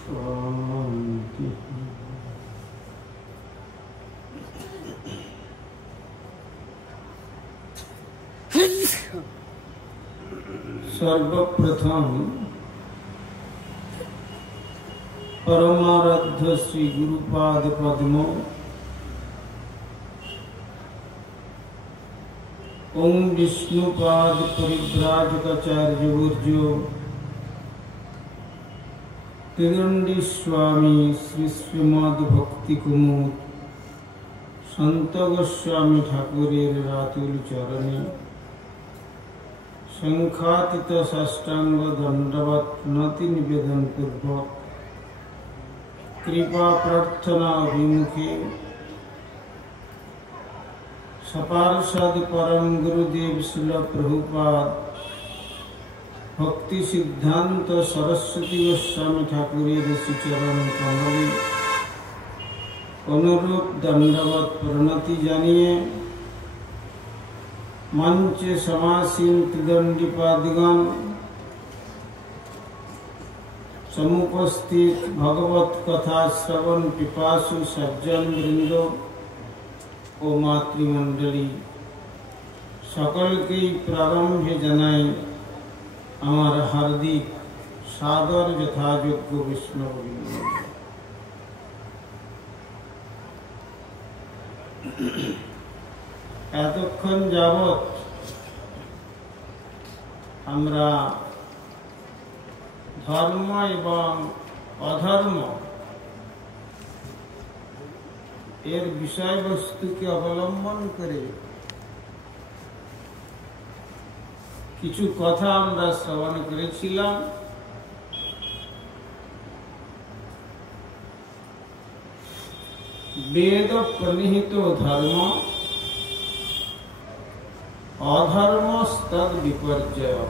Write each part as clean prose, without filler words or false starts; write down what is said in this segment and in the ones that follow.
शांति। सर्वप्रथम परमाराध्य श्री गुरुपाद पद्मो ओम विष्णुपाद परिव्राजकाचार्य वर्ज्यो त्रिदंडी स्वामी श्री श्रीमद भक्ति कुमुद संत गोस्वामी ठाकुरेर रातुल चरणे शंखातीत साष्टांग दंडवत नति निवेदन पूर्वक कृपा प्रार्थना अभिमुखे सपार्षद परम गुरुदेव श्रील प्रभुपाद भक्ति सिद्धांत सरस्वती गोस्वामी ठाकुरेर श्रीचरण कमले अनुरूप दंडवत प्रणति जानिए मंचे समासीन त्रिदंडीपादिगण समुपस्थित भगवत कथा श्रवण पिपासु सज्जन वृंदो ओ मातृमंडली सकलके प्रारंभे जानाई आमार हार्दिक सादर यथायोग्य वैष्णव एतक्षण যাবত আমরা ধর্ম এবং অধর্ম এর বিষয়বস্তুকে অবলম্বন করে কিছু কথা আমরা শ্রবণ করেছিলাম। বেদ প্রণীত ধর্ম অধর্ম তদ বিপর্যয়,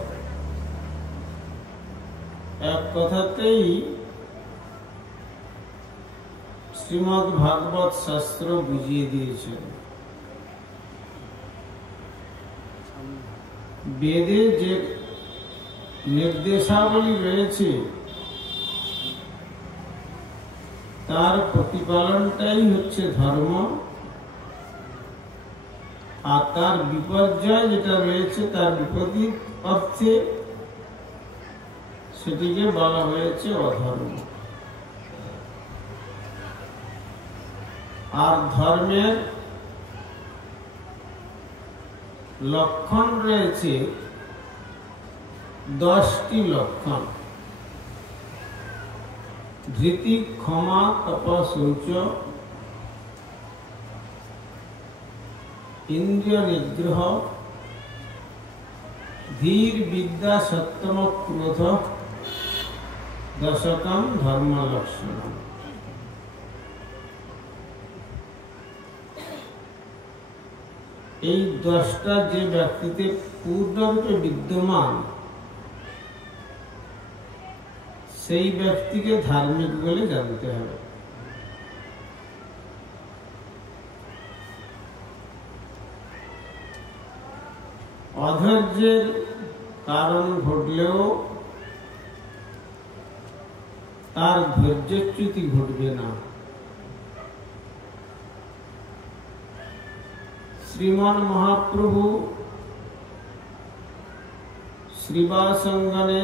এক কথাতেই শ্রীমদ ভাগবত শাস্ত্র বুঝিয়ে দিয়েছেন। বেদে যে নির্দেশাবলী রয়েছে তার প্রতিপালনটাই হচ্ছে ধর্ম, আর তার বিপর্যয় যেটা রয়েছে তার বিপরীত অর্থে সেটিকে বলা হয়েছে অধর্ম। আর ধর্মের লক্ষণ রয়েছে 10টি লক্ষণ। ধৃতি, ক্ষমা, তপ, শৌচ, ইন্দ্রিয় নিগ্রহ, ধীর, বিদ্যা, সত্যম, ক্রোধ, দশকম ধর্ম লক্ষণ। এই 10টা যে ব্যক্তিতে পূর্ণরূপে বিদ্যমান সেই ব্যক্তিকে ধার্মিক বলে জানতে হবে। অধৈর্যের কারণ ঘটলেও তার ধৈর্যচ্যুতি ঘটবে না। শ্রীমান মহাপ্রভু শ্রীবাসঙ্গনে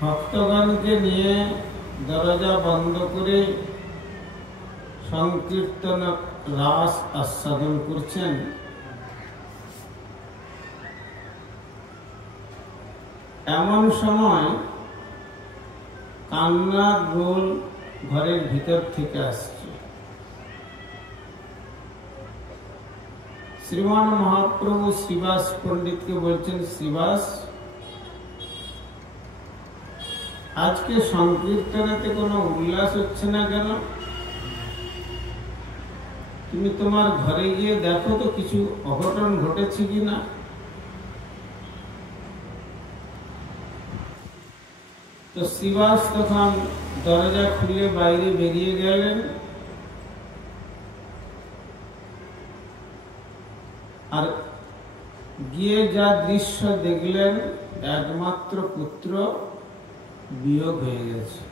ভক্তগণকে নিয়ে দরজা বন্ধ করে সংকীর্তন রাস আস্বাদন করছেন। এমন সময় কান্নার রোল ঘরের ভিতর থেকে আসছে। শ্রীমান মহাপ্রভু শ্রীবাস পণ্ডিতকে বলছেন, শ্রীবাস, আজকে সংকীর্তনেতে কোনো উল্লাস হচ্ছে না কেন? তুমি তোমার ঘরে গিয়ে দেখো তো কিছু অঘটন ঘটেছে কিনা। তো শ্রীবাস তখন দরজা খুলে বাইরে বেরিয়ে গেলেন। আর গিয়ে যা দৃশ্য দেখলেন, একমাত্র পুত্র বিয়োগ হয়ে গেছে।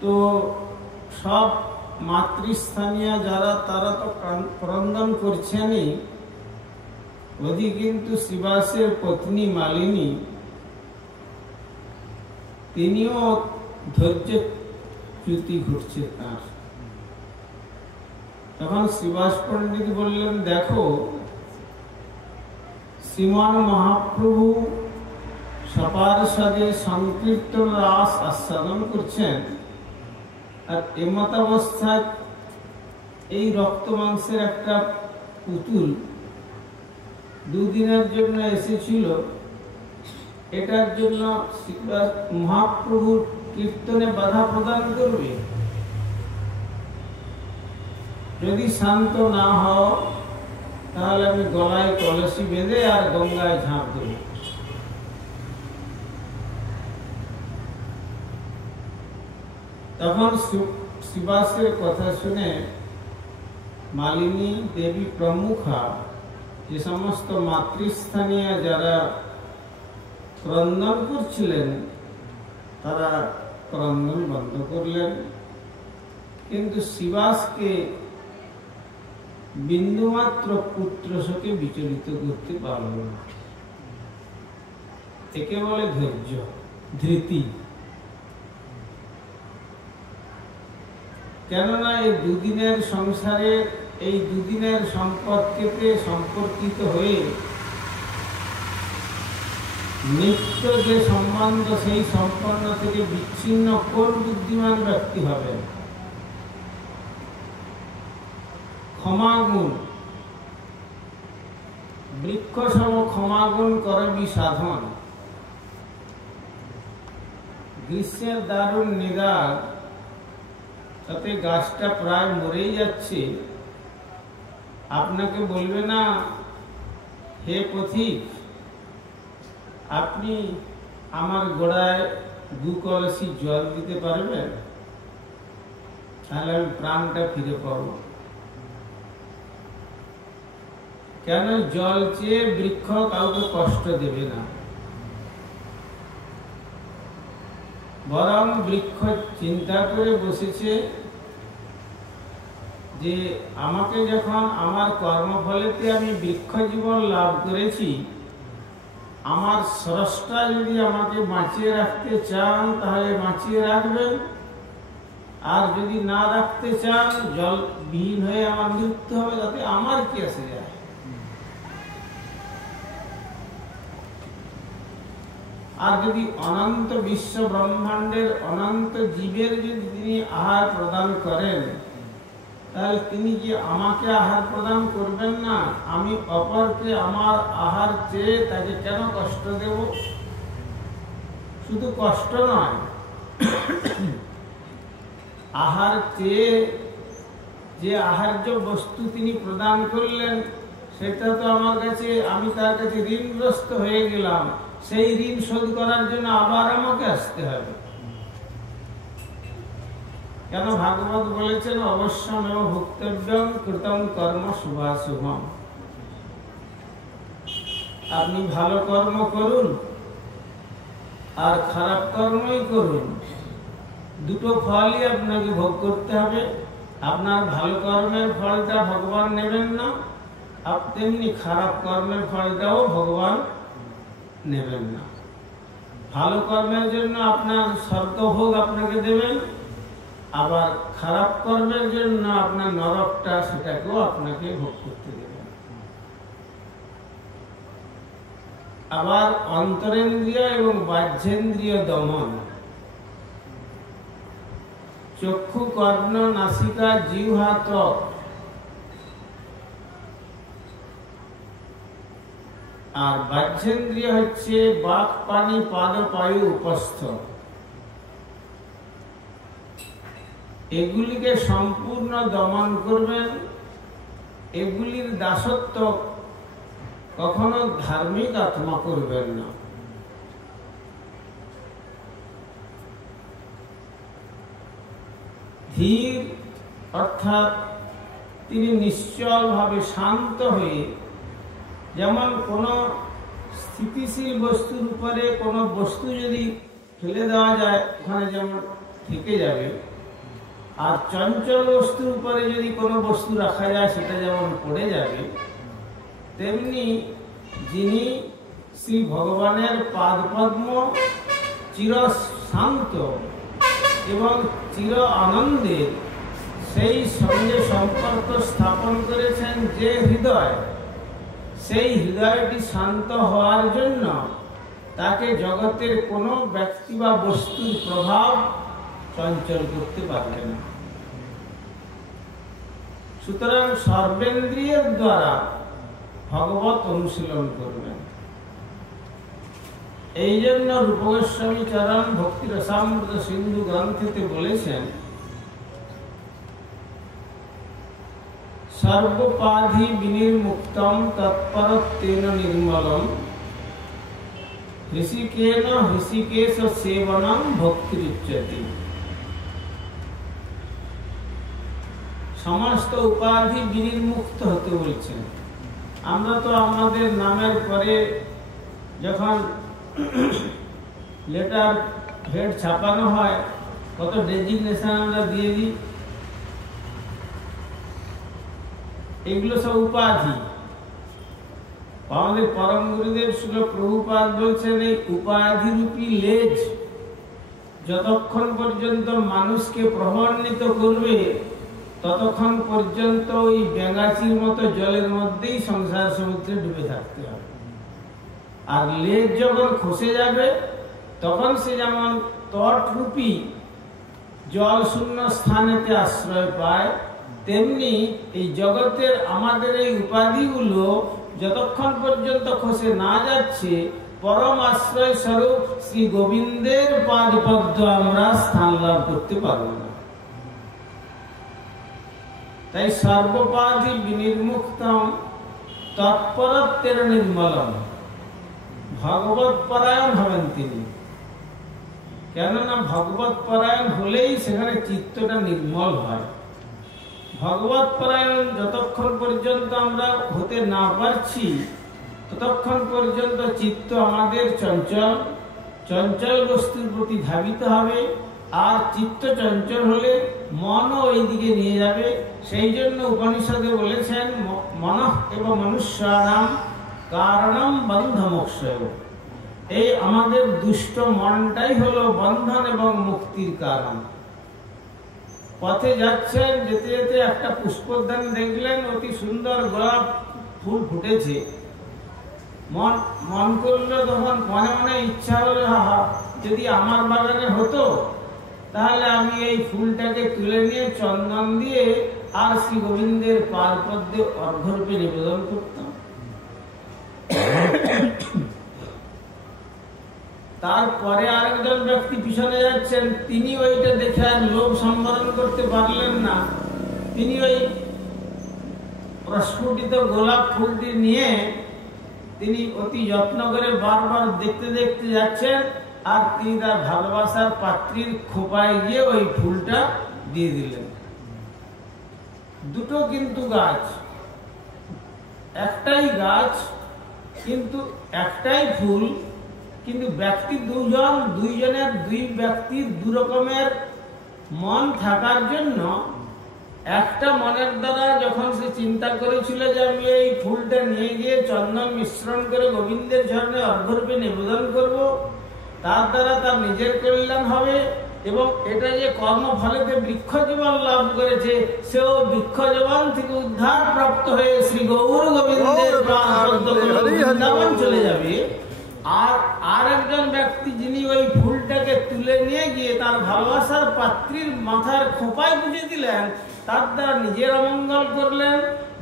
তো সব মাতৃস্থানীয় যারা, তারা তো ক্রন্দন করছেনই, ওদিকে কিন্তু শিবাসের পত্নী মালিনী তিনিও ধৈর্যচ্যুতি ঘটছে তার। তখন শিবাস পণ্ডিত বললেন, দেখো শ্রীমান মহাপ্রভু সপার্ষদে সংকীর্তন রাস আস্বাদন করছেন, আর এমতাবস্থায় এই রক্ত মাংসের একটা পুতুল দুদিনের জন্য এসেছিল, এটার জন্য মহাপ্রভুর কীর্তনে বাধা প্রদান করবে? যদি শান্ত না হও তাহলে আমি গলায় কলসি বেঁধে আর গঙ্গায় ঝাঁপ দেব। তখন শিবাসের কথা শুনে মালিনী দেবী প্রমুখা, যে সমস্ত মাতৃস্থানীয় যারা ক্রন্দন করছিলেন, তারা ক্রন্দন বন্ধ করলেন, কিন্তু শিবাসকে বিন্দুমাত্র পুত্র শোকে বিচলিত করতে পারল না। একে বলে ধৈর্য, ধৃতি। কেননা এই দুদিনের সংসারে, এই দুদিনের সম্পর্কেতে সম্পর্কিত হয়ে নিত্য যে সম্বন্ধ, সেই সম্পন্ন থেকে বিচ্ছিন্ন কোন বুদ্ধিমান ব্যক্তি হবে? ক্ষমাগুণ, বৃক্ষ সম ক্ষমাগুণ করবি সাধন। গ্রীষ্মের দারুণ নিদার, তাতে গাছটা প্রায় মরেই যাচ্ছে, আপনাকে বলবে না, হে পথিক, আপনি আমার গোড়ায় 2 কলসি জল দিতে পারবেন? তাহলে আমি প্রাণটা ফিরে পাব। কেন? জল চেয়ে বৃক্ষ কাউকে কষ্ট দেবে না, বরং বৃক্ষ চিন্তা করে বসেছে যে আমাকে যখন আমার কর্মফলেতে আমি বৃক্ষ জীবন লাভ করেছি, আমার স্রষ্টা যদি আমাকে বাঁচিয়ে রাখতে চান তাহলে বাঁচিয়ে রাখবেন, আর যদি না রাখতে চান, জল বিহীন হয়ে আমার মৃত্যু হবে, তাতে আমার কি আসে যায়? আর যদি অনন্ত বিশ্ব ব্রহ্মাণ্ডের অনন্ত জীবের যদি তিনি আহার প্রদান করেন, তাহলে তিনি কি আমাকে আহার প্রদান করবেন না? আমি অপরকে আমার আহার চেয়ে তাকে কেন কষ্ট দেব? শুধু কষ্ট নয়, আহার চেয়ে যে আহার্য বস্তু তিনি প্রদান করলেন, সেটা তো আমার কাছে, আমি তার কাছে ঋণগ্রস্ত হয়ে গেলাম, সেই ঋণ শোধ করার জন্য আবার আমাকে আসতে হবে। কেন? ভাগবত বলেছেন, অবশ্যমেব ভুক্তব্যং কৃতং কর্ম শুভাশুভম। আপনি ভালো কর্ম করুন আর খারাপ কর্মই করুন, দুটো ফলই আপনাকে ভোগ করতে হবে। আপনার ভালো কর্মের ফলটা ভগবান নেবেন না, আর তেমনি খারাপ কর্মের ফলটাও ভগবান নেবেন না। ভালো কর্মের জন্য আপনার স্বর্গভোগ আপনাকে দেবেন, আবার খারাপ কর্মের জন্য আপনার নরকটা, সেটাকেও আপনাকে ভোগ করতে দেবেন। আবার অন্তরেন্দ্রিয় এবং বাহ্যেন্দ্রিয় দমন, চক্ষু, কর্ণ, নাসিকা, জিহ্বা, ত্বক, আর বাহ্যেন্দ্রিয় হচ্ছে বাক, পানি, পাদ, পায়ু, উপস্থ। এগুলিকে সম্পূর্ণ দমন করবেন। এগুলির দাসত্ব কখনো ধার্মিক আত্মা করবেন না। ধীর অর্থাৎ তিনি নিশ্চলভাবে শান্ত হয়ে, যেমন কোনো স্থিতিশীল বস্তুর উপরে কোনো বস্তু যদি ফেলে দেওয়া যায় ওখানে যেমন থেকে যাবে, আর চঞ্চল বস্তুর উপরে যদি কোনো বস্তু রাখা যায় সেটা যেমন পড়ে যাবে, তেমনি যিনি শ্রী ভগবানের পাদপদ্ম চির শান্ত এবং চির আনন্দে সেই সঙ্গে সম্পর্ক স্থাপন করেছেন যে হৃদয়, সেই হৃদয়টি শান্ত হওয়ার জন্য তাকে জগতের কোনো ব্যক্তি বা বস্তুর প্রভাব চঞ্চল করতে পারবে না। সুতরাং সর্বেন্দ্রিয়ের দ্বারা ভগবত অনুশীলন করবেন। এই জন্য রূপ গোস্বামী চরণ ভক্তি রসামৃত সিন্ধু গ্রন্থেতে বলেছেন, সর্বোপাধি বিনির্মুক্তম তৎপরত্বেন নির্মলম ঋষিকেন ঋষিকেশ সেবনম ভক্তিরুচ্যতে। সমস্ত উপাধি বিনির্মুক্ত হতে বলছেন। আমরা তো আমাদের নামের পরে যখন লেটার হেড ছাপানো হয় কত ডেজিগনেশন আমরা দিয়ে দিই, এগুলো সব উপাধি। আমাদের পরম গুরুদেব শ্রীল প্রভুপাদ বলছেন, এই উপাধিরূপী লেজ যতক্ষণ পর্যন্ত মানুষকে প্রভাবান্বিত করবে ততক্ষণ পর্যন্ত ওই ব্যাঙাচির মতো জলের মধ্যেই সংসার সমুদ্রে ডুবে থাকতে হবে। আর লেজ যখন খসে যাবে তখন সে যেমন তটরূপী জল শূন্য স্থানেতে আশ্রয় পায়, তেমনি এই জগতের আমাদের এই উপাধিগুলো যতক্ষণ পর্যন্ত খসে না যাচ্ছে পরম আশ্রয় স্বরূপ শ্রী গোবিন্দের পাদপদ্ম আমরা স্থান লাভ করতে পারব না। তাই সর্বোপাধি বিনির্মুক্তম তৎপরত্বের নির্মলম, ভগবত পরায়ণ হবেন তিনি। কেননা ভগবত পরায়ণ হলেই সেখানে চিত্তটা নির্মল হয়। ভগবত পরায়ণ যতক্ষণ পর্যন্ত আমরা হতে না পারছি ততক্ষণ পর্যন্ত চিত্ত আমাদের চঞ্চল চঞ্চল বস্তুর প্রতি ধাবিত হবে, আর চিত্ত চঞ্চল হলে মনও ওই দিকে নিয়ে যাবে। সেই জন্য উপনিষদে বলেছেন, মনঃ এবং মনুষ্যানাম কারণম বন্ধ মোক্ষয়। এই আমাদের দুষ্ট মনটাই হলো বন্ধন এবং মুক্তির কারণ। পথে যাচ্ছেন, যেতে যেতে একটা পুষ্পোদ্যান দেখলেন, অতি সুন্দর গোলাপ ফুল ফুটেছে। মন করলো তখন মনে মনে ইচ্ছা হলো, যদি আমার বাগানে হতো তাহলে আমি এই ফুলটাকে তুলে নিয়ে চন্দন দিয়ে আর শ্রী গোবিন্দের পাদপদ্মে অর্ঘ্যরূপে নিবেদন করতাম। তারপরে আরেকজন ব্যক্তি পিছনে যাচ্ছেন, তিনি ওইটা দেখে আর লোভ সম্বরণ করতে পারলেন না। তিনি ওই প্রস্ফুটিত গোলাপ ফুলটি নিয়ে তিনি অতি যত্ন করে বারবার দেখতে দেখতে যাচ্ছেন, আর তিনি তার ভালোবাসার পাত্রীর খোঁপায় গিয়ে ওই ফুলটা দিয়ে দিলেন। দুটো কিন্তু গাছ, একটাই গাছ কিন্তু একটাই ফুল, কিন্তু ব্যক্তি দুইজনের দুই ব্যক্তির দু রকমের মন থাকার জন্য একটা মনের দ্বারা যখন সে চিন্তা করেছিল যে আমি এই ফুলটা নিয়ে গিয়ে চন্দন মিশ্রণ করে গোবিন্দের চরণে অর্ঘ্যরূপে নিবেদন করব, তার দ্বারা তার নিজের কল্যাণ হবে এবং এটা যে কর্মফলেতে বৃক্ষ জীবন লাভ করেছে, সেও বৃক্ষ জীবন থেকে উদ্ধার প্রাপ্ত হয়ে শ্রী গৌর গোবিন্দের বৃন্দাবন চলে যাবে। আর একজন ব্যক্তি যিনি ওই ফুলটাকে তুলে নিয়ে গিয়ে তার ভালোবাসার পাত্রীর মাথার খোঁপায় গুঁজে দিলেন, তার দ্বারা নিজের অমঙ্গল করলেন,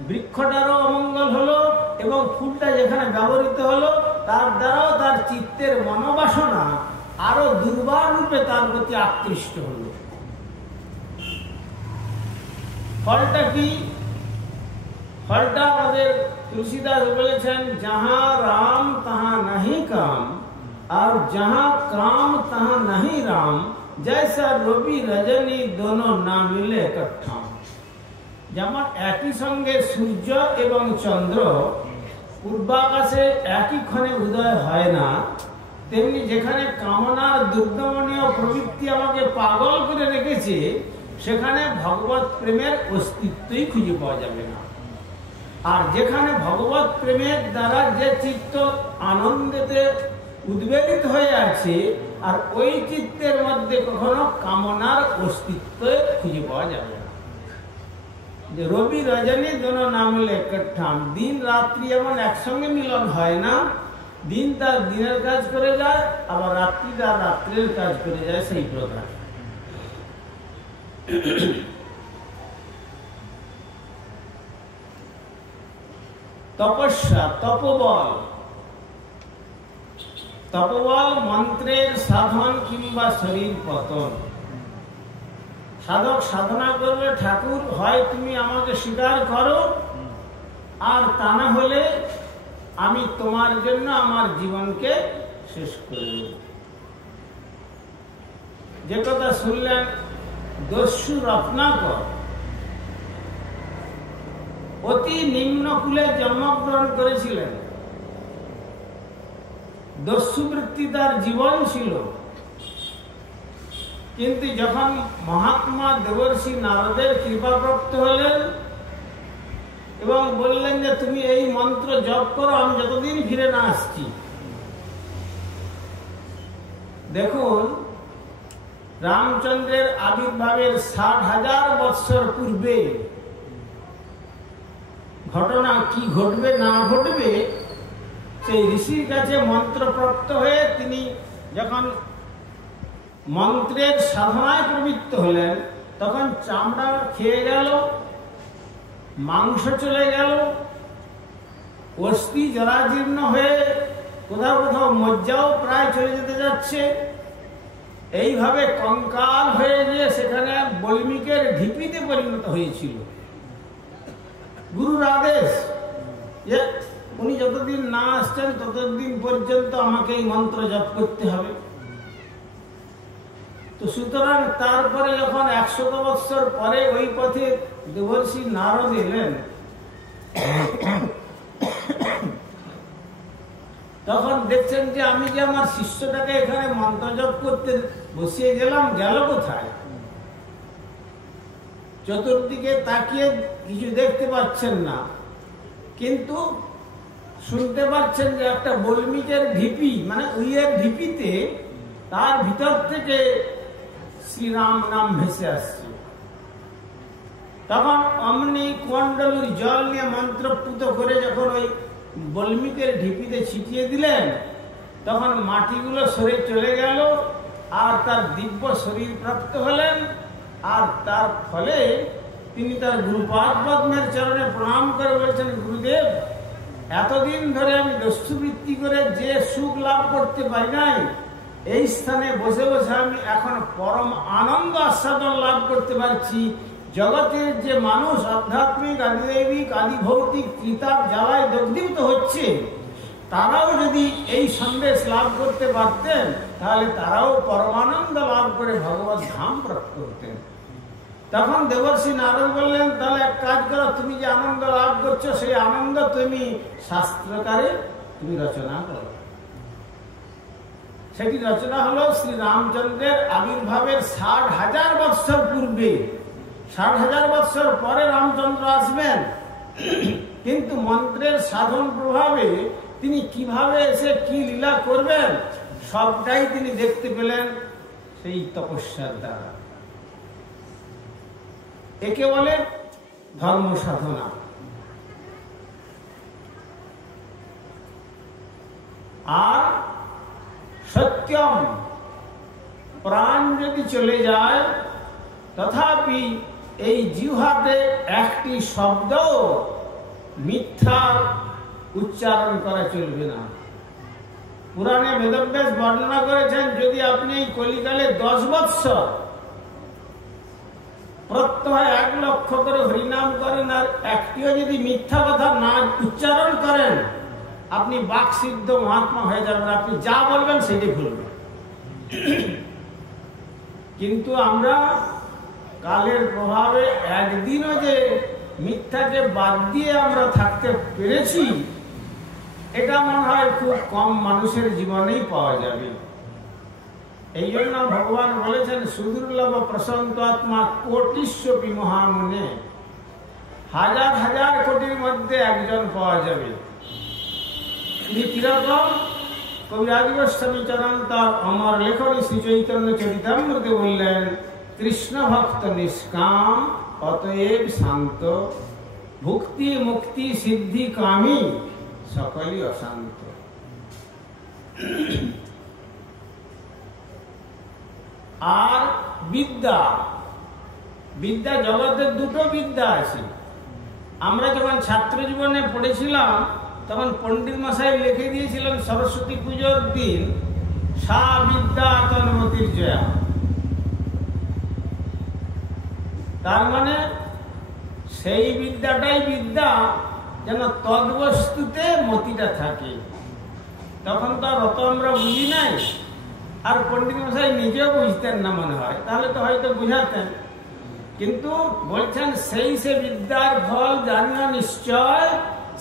বৃক্ষটারও অমঙ্গল হলো এবং ফুলটা যেখানে ব্যবহৃত হলো তার দ্বারাও তার চিত্তের মনোবাসনা আরো দুর্বার রূপে তার প্রতি আকৃষ্ট হলো। ফলটা কি? ফলটা আমাদের তুলসীদাস বলেছেন, যাহা রাম তাহা নাহি কাম, আর যাহা কাম তাহা নাহি রাম, जैसा रवि रजनी दोनों ना मिले इकट्ठा। যেমন একই সঙ্গে সূর্য এবং চন্দ্র পূর্বাকাশে একই ক্ষণে উদয় হয় না, তেমনি যেখানে কামনার দুর্দমনীয় প্রবৃত্তি আমাকে পাগল করে রেখেছে, সেখানে ভগবত প্রেমের অস্তিত্বই খুঁজে পাওয়া যাবে না। আর যেখানে ভগবত প্রেমের দ্বারা যে চিত্ত আনন্দেতে উদ্বেলিত হয়ে আছে, আর ওই চিত্তের মধ্যে কখনো কামনার অস্তিত্ব খুঁজে পাওয়া যাবে না। যে রবি রজনী দোনো নাম হলে একঠাম, দিন রাত্রি এমন একসঙ্গে মিলন হয় না। দিন তার দিনের কাজ করে যায়, আবার রাত্রি তার রাত্রের কাজ করে যায়, সেই প্রকার। তপস্যা, তপবল। তপবল মন্ত্রের সাধন কিংবা শরীর পতন। সাধক সাধনা করবে, ঠাকুর হয় তুমি আমাকে স্বীকার করো, আর তা না হলে আমি তোমার জন্য আমার জীবনকে শেষ করে দেব। যে কথা শুনলেন দস্যু রত্নাকর, অতি নিম্ন কুলে জন্মগ্রহণ করেছিলেন। দস্যুবৃত্তি তার জীবন ছিল, কিন্তু যখন মহাত্মা দেবর্ষি নারদের কৃপাপ্রাপ্ত হলেন এবং বললেন যে তুমি এই মন্ত্র জপ করো, আমি যতদিন ফিরে না আসছি। দেখুন, রামচন্দ্রের আবির্ভাবের 60,000 বৎসর পূর্বে ঘটনা কি ঘটবে না ঘটবে, সেই ঋষির কাছে মন্ত্রপ্রাপ্ত হয়ে তিনি যখন মন্ত্রের সাধনায় প্রবৃত্ত হলেন, তখন চামড়া খেয়ে গেল, মাংস চলে গেল, অস্থি জরাজীর্ণ হয়ে কোথাও কোথাও মজ্জাও প্রায় চলে যেতে যাচ্ছে। এইভাবে কঙ্কাল হয়ে গিয়ে সেখানে বল্মিকের ঢিপিতে পরিণত হয়েছিল। গুরুর আদেশ যে উনি যতদিন না আসছেন ততদিন পর্যন্ত আমাকে এই মন্ত্র জপ করতে হবে। তো সুতরাং তারপরে যখন 100 বৎসর পরে ওই পথে দেবর্ষি নারদ এলেন, তখন দেখছেন যে আমি যে আমার শিষ্যটাকে এখানে মন্ত্র জপ করতে বসিয়ে গেলাম, গেল কোথায়? চতুর্দিকে তাকিয়ে কিছু দেখতে পাচ্ছেন না, কিন্তু শুনতে পাচ্ছেন যে একটা বল্মিকের ঢিপি, মানে উইয়ের ঢিপিতে তার ভিতর থেকে শ্রীরাম নাম ভেসে আসছে। তখন অমনি কুণ্ডলুর জল নিয়ে মন্ত্রপুত করে যখন ওই বল্মিকের ঢিপিতে ছিটিয়ে দিলেন, তখন মাটিগুলো সরে চলে গেল, আর তার দিব্য শরীর প্রাপ্ত হলেন। আর তার ফলে তিনি তার গুরুপাদ পদ্মের চরণে প্রণাম করে বলছেন, গুরুদেব, এতদিন ধরে আমি দস্যুবৃত্তি করে যে সুখ লাভ করতে পারি নাই, এই স্থানে বসে বসে আমি এখন পরম আনন্দ আস্বাদন লাভ করতে পারছি। জগতের যে মানুষ আধ্যাত্মিক, আদিদৈবিক, আদি ভৌতিক ত্রিতাপ জ্বালায় দগ্ধীভূত হচ্ছে, তারাও যদি এই সন্দেশ লাভ করতে পারতেন, তাহলে তারাও পরমানন্দ লাভ করে ভগবত ধাম প্রাপ্ত হতেন। তখন দেবর্ষি নারদ বললেন, তাহলে এক কাজ করো, তুমি যে আনন্দ লাভ করছো সেই আনন্দ তুমি শাস্ত্রকারে তুমি রচনা করো। সেটি রচনা হলো শ্রী রামচন্দ্রের আবির্ভাবের 60,000 বৎসর পূর্বে। 60,000 বৎসর পরে রামচন্দ্র আসবেন, কিন্তু মন্ত্রের সাধন প্রভাবে তিনি কিভাবে এসে কি লীলা করবেন সবটাই তিনি দেখতে পেলেন সেই তপস্যার দ্বারা। একে বলে ধর্ম সাধনা। আর সত্যম, প্রাণ যদি চলে যায় তথাপি এই জিহ্বাতে একটি শব্দ মিথ্যা উচ্চারণ করা চলবে না। পুরাণে বেদব্যাস বর্ণনা করেছেন, যদি আপনি এই কলিকালে 10 বৎসর প্রত্যহ 1 লক্ষ করে হরিনাম করেন আর একটিও যদি মিথ্যা কথা না উচ্চারণ করেন, আপনি বাকসিদ্ধ মহাত্মা হয়ে যাবেন। আপনি যা বলবেন সেটাই ভুলবেন। কিন্তু আমরা কালের প্রভাবে একদিনও যে মিথ্যাকে বাদ দিয়ে আমরা থাকতে পেরেছি, এটা মনে হয় খুব কম মানুষের জীবনেই পাওয়া যাবে। এই জন্য ভগবান বলেছেন সুদুর্লভ প্রশান্ত আত্মা কোটিস্বপি মহামুনে, হাজার হাজার কোটির মধ্যে একজন পাওয়া যাবে। তিনি কিরকম? কবিরাজ গোস্বামী চরণ তার অমর লেখনী শ্রী চৈতন্য চরিতামৃতে বললেন, কৃষ্ণ ভক্ত নিষ্কাম, অতএব শান্ত, ভুক্তি মুক্তি সিদ্ধি কামী, সকলই অশান্ত। আর বিদ্যা, বিদ্যা জগতের দুটো বিদ্যা আছে। আমরা যখন ছাত্র জীবনে পড়েছিলাম তখন পণ্ডিত মশাই লিখে দিয়েছিলেন সরস্বতী পুজোর দিন, সা বিদ্যা তন্মতির জয়া। তার মানে সেই বিদ্যাটাই বিদ্যা যেন তদ্বস্তুতে মতিটা থাকে। তখন তো আর অত আমরা বুঝি নাই, আর পণ্ডিত মশাই নিজেও বুঝতেন না মনে হয়, তাহলে তো হয়তো বুঝাতেন। কিন্তু বলছেন সেই সে বিদ্যার ফল জানিও নিশ্চয়,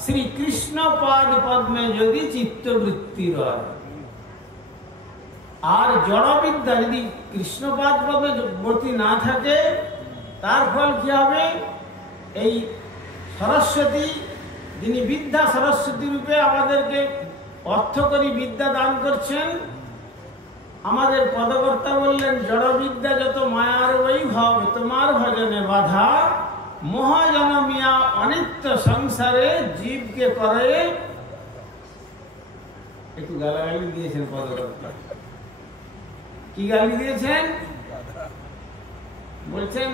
শ্রীকৃষ্ণ পাদ পদ্মে যদি চিত্তবৃত্তি রয়। আর জড় বিদ্যা যদি কৃষ্ণপাদ পদ্মে বর্তি না থাকে, তার ফল কি হবে? এই সরস্বতী, যিনি বিদ্যা সরস্বতী রূপে আমাদেরকে অর্থকরী বিদ্যা দান করছেন, আমাদের পদকর্তা বললেন জড় বিদ্যা যত মায়ার বৈভব, তোমার ভজনে বাধা, মহাজনমিয়া অনিত্য সংসারে জীবকে করে। একটু গালাগালি দিয়েছেন পদকর্তা। কি গালি দিয়েছেন? বলছেন